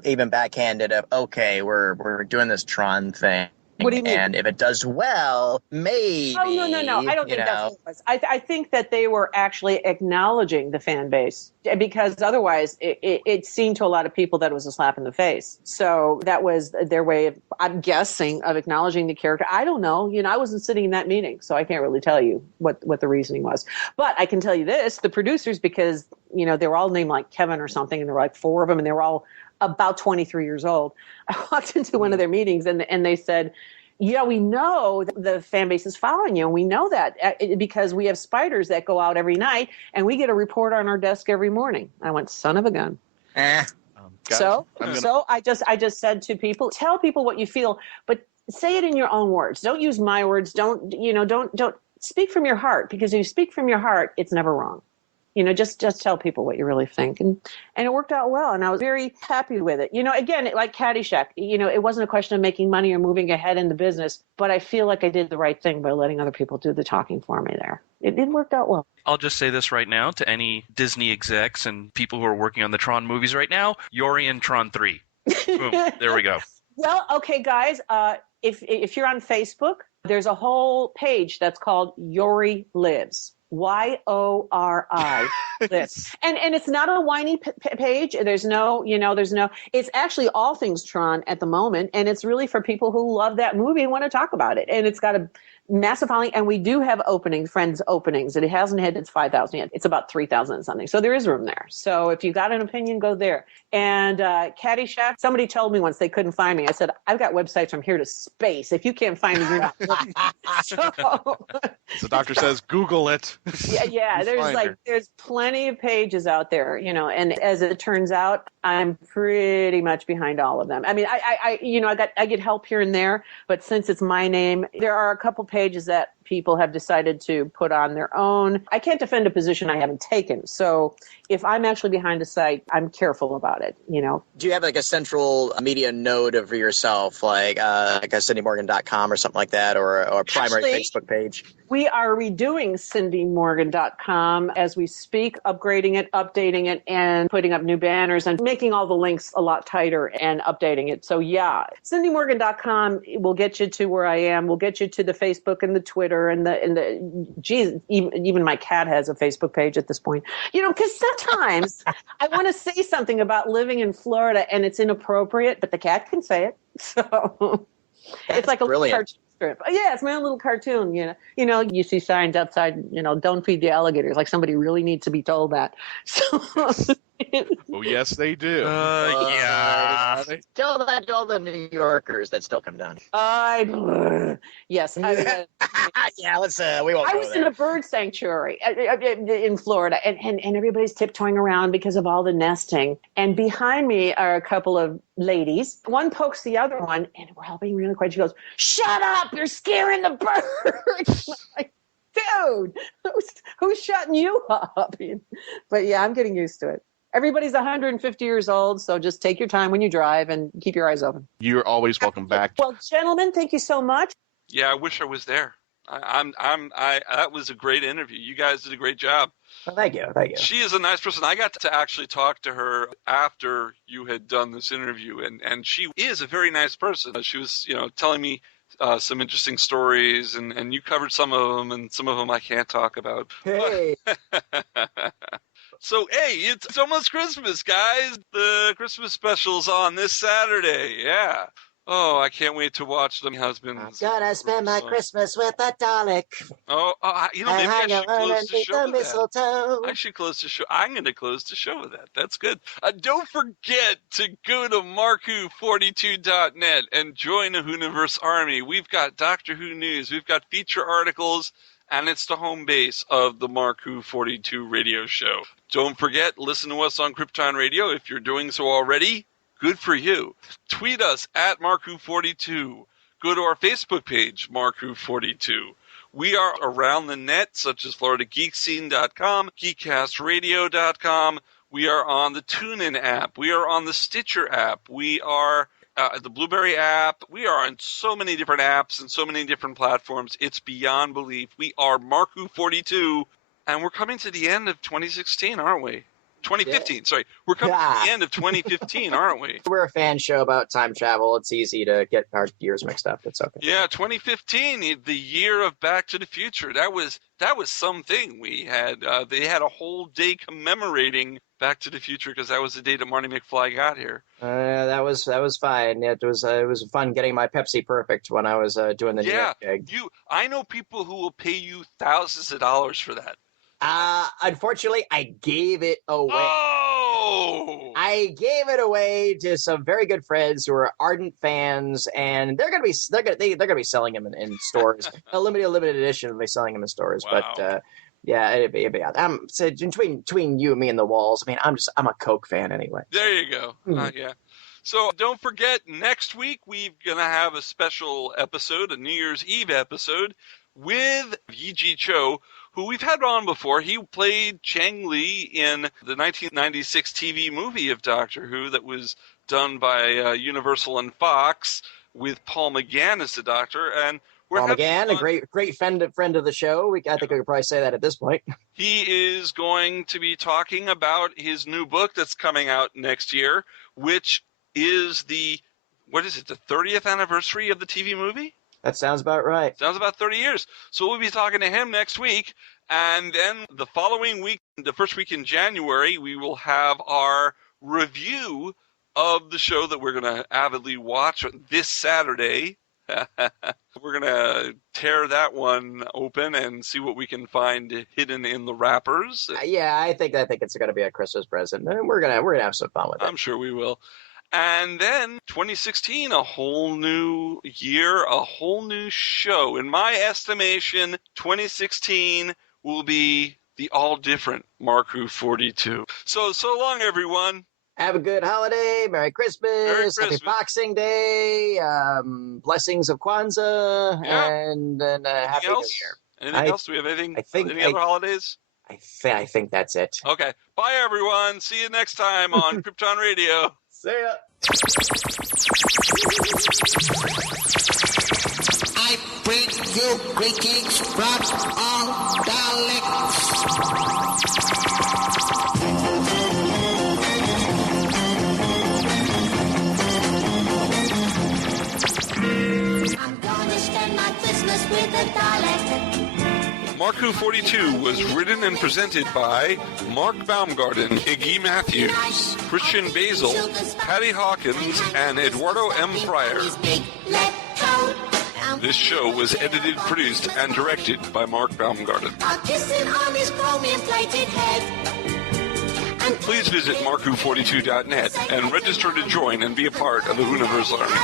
even backhanded, of okay, we're doing this Tron thing, What do you mean? And if it does well, maybe. Oh, no. I don't think that's what it was. I think that they were actually acknowledging the fan base, because otherwise it seemed to a lot of people that it was a slap in the face. So that was their way of, I'm guessing, of acknowledging the character. I don't know. I wasn't sitting in that meeting, so I can't really tell you what the reasoning was. But I can tell you this, the producers, because, they were all named like Kevin or something, and there were like 4 of them, and they were all about 23 years old. I walked into one of their meetings and they said, yeah, we know the fan base is following you. And we know that because we have spiders that go out every night and we get a report on our desk every morning. I went, son of a gun. So I just said to people, tell people what you feel, but say it in your own words. Don't use my words. Don't speak from your heart, because if you speak from your heart, it's never wrong. Just tell people what you really think. And it worked out well. And I was very happy with it. Again, like Caddyshack, it wasn't a question of making money or moving ahead in the business, but I feel like I did the right thing by letting other people do the talking for me there. It worked out well. I'll just say this right now to any Disney execs and people who are working on the Tron movies right now, Yori and Tron 3. Boom. There we go. Well, okay, guys, if you're on Facebook, there's a whole page that's called Yori Lives. Yori lives. And it's not a whiny page. There's no, it's actually all things Tron at the moment. And it's really for people who love that movie and want to talk about it. And it's got a massive following. And we do have friends openings. And it hasn't hit its 5,000 yet. It's about 3,000 and something. So there is room there. So if you got an opinion, go there. And Caddyshack, somebody told me once they couldn't find me. I said, I've got websites from here to space. If you can't find me, you're not looking. So the doctor says, Google it. Yeah. There's plenty of pages out there, and as it turns out, I'm pretty much behind all of them. I mean, I get help here and there, but since it's my name, there are a couple pages that people have decided to put on their own. I can't defend a position I haven't taken. So if I'm actually behind a site, I'm careful about it, Do you have like a central media node of yourself, like a cindymorgan.com or something like that, or a primary Facebook page? We are redoing cindymorgan.com as we speak, upgrading it, updating it, and putting up new banners and making all the links a lot tighter and updating it. So yeah, cindymorgan.com will get you to where I am. We'll get you to the Facebook and the Twitter and even my cat has a Facebook page at this point. Because sometimes I want to say something about living in Florida and it's inappropriate, but the cat can say it. So it's like a little cartoon strip. Yeah, it's my own little cartoon. You see signs outside, don't feed the alligators. Like somebody really needs to be told that. So Oh, yes, they do. Yeah. Tell that to all the New Yorkers that still come down. Yes. Yeah, let's. We won't. I was in a bird sanctuary in Florida, and everybody's tiptoeing around because of all the nesting. And behind me are a couple of ladies. One pokes the other one, and we're all being really quiet. She goes, "Shut up! You're scaring the birds." Like, dude, who's shutting you up? But yeah, I'm getting used to it. Everybody's 150 years old, so just take your time when you drive and keep your eyes open. You're always welcome back. Well, gentlemen, thank you so much. Yeah, I wish I was there. That was a great interview. You guys did a great job. Well, thank you. She is a nice person. I got to actually talk to her after you had done this interview, and she is a very nice person. She was, telling me some interesting stories, and you covered some of them, and some of them I can't talk about. Hey. So, hey, it's almost Christmas, guys. The Christmas special's on this Saturday. Yeah. Oh, I can't wait to watch them husbands. I'm gonna spend my Christmas with a Dalek. Oh, maybe I should close the show with that. Mistletoe. I should close the show. I'm going to close the show with that. That's good. Don't forget to go to markwho42.net and join the Whoniverse Army. We've got Doctor Who news. We've got feature articles, and it's the home base of the Mark Who 42 radio show. Don't forget, listen to us on Krypton Radio. If you're doing so already, good for you. Tweet us at Mark Who 42. Go to our Facebook page, Mark Who 42. We are around the net, such as FloridaGeekScene.com, GeekCastRadio.com. We are on the TuneIn app. We are on the Stitcher app. We are the Blueberry app. We are on so many different apps and so many different platforms. It's beyond belief. We are Mark Who 42, and we're coming to the end of 2016, aren't we? 2015. Sorry, we're coming to the end of 2015, aren't we? We're a fan show about time travel. It's easy to get our years mixed up. It's okay. Yeah, 2015, the year of Back to the Future. That was something. We had they had a whole day commemorating Back to the Future because that was the day that Marty McFly got here. That was fine. It was fun getting my Pepsi Perfect when I was doing the New York gig. I know people who will pay you thousands of dollars for that. Unfortunately, I gave it away. Oh! I gave it away to some very good friends who are ardent fans, and they're gonna be selling them in stores. A limited edition. They'll be selling them in stores, wow. But it'd be so between you and me and the walls. I mean, I'm a Coke fan anyway. There you go. Yeah. So don't forget, next week we're gonna have a special episode, a New Year's Eve episode with Yi-Ji Cho, who we've had on before. He played Chang Li in the 1996 TV movie of Doctor Who that was done by Universal and Fox with Paul McGann as the Doctor. And Paul McGann, a great friend of the show. I think we could probably say that at this point. He is going to be talking about his new book that's coming out next year, which is the 30th anniversary of the TV movie? That sounds about right. Sounds about 30 years. So we'll be talking to him next week. And then the following week, the first week in January, we will have our review of the show that we're going to avidly watch this Saturday. We're going to tear that one open and see what we can find hidden in the wrappers. I think it's going to be a Christmas present. And we're going to have some fun with it. I'm sure we will. And then 2016, a whole new year, a whole new show. In my estimation, 2016 will be the all different Mark Who 42. So long, everyone. Have a good holiday. Merry Christmas. Happy Boxing Day. Blessings of Kwanzaa. Yeah. And Happy New Year. Anything else? Do we have anything? Any other holidays? I think that's it. Okay. Bye, everyone. See you next time on Krypton Radio. See ya. I bring you greetings from all Daleks. I'm gonna spend my Christmas with a Dalek. Mark Who 42 was written and presented by Mark Baumgarten, Iggy-Mathews, Christian-basel, Patty-Hawkins, and Eduardo-m-Freyre. This show was edited, produced, and directed by Mark Baumgarten. Please visit markwho42.net and register to join and be a part of the Whoniverse Army.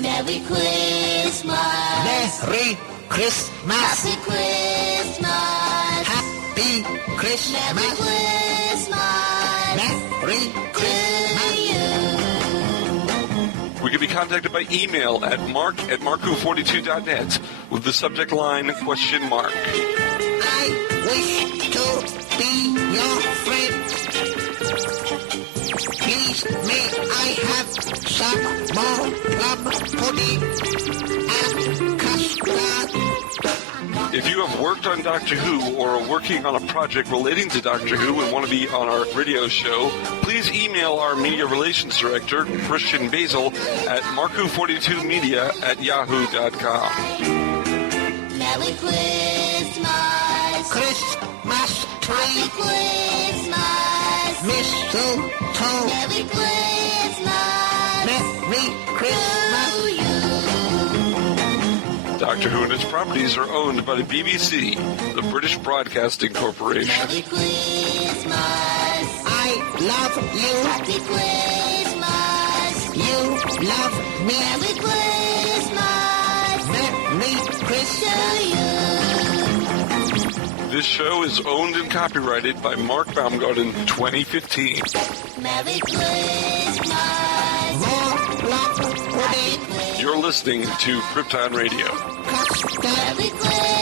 Merry Christmas. Merry Christmas. Happy Christmas. Happy Christmas. Merry Christmas. Merry Christmas. We can be contacted by email at mark@markwho42.net with the subject line ?. I wish to be your friend. Please, may I have some more plum pudding and custard? If you have worked on Doctor Who or are working on a project relating to Doctor Who and want to be on our radio show, please email our media relations director, christian-basel, at markwho42media@yahoo.com. Merry Christmas. Christmas tree. Happy Christmas. Mistletoe. Merry Christmas. Merry Christmas. To you. Doctor Who and its properties are owned by the BBC, the British Broadcasting Corporation. Merry Christmas. I love you. Happy Christmas. You love me. Merry Christmas. Merry Christmas. To you. This show is owned and copyrighted by Mark Baumgarten 2015. Merry Christmas. More plum pudding. You're listening to Krypton Radio. Merry Christmas.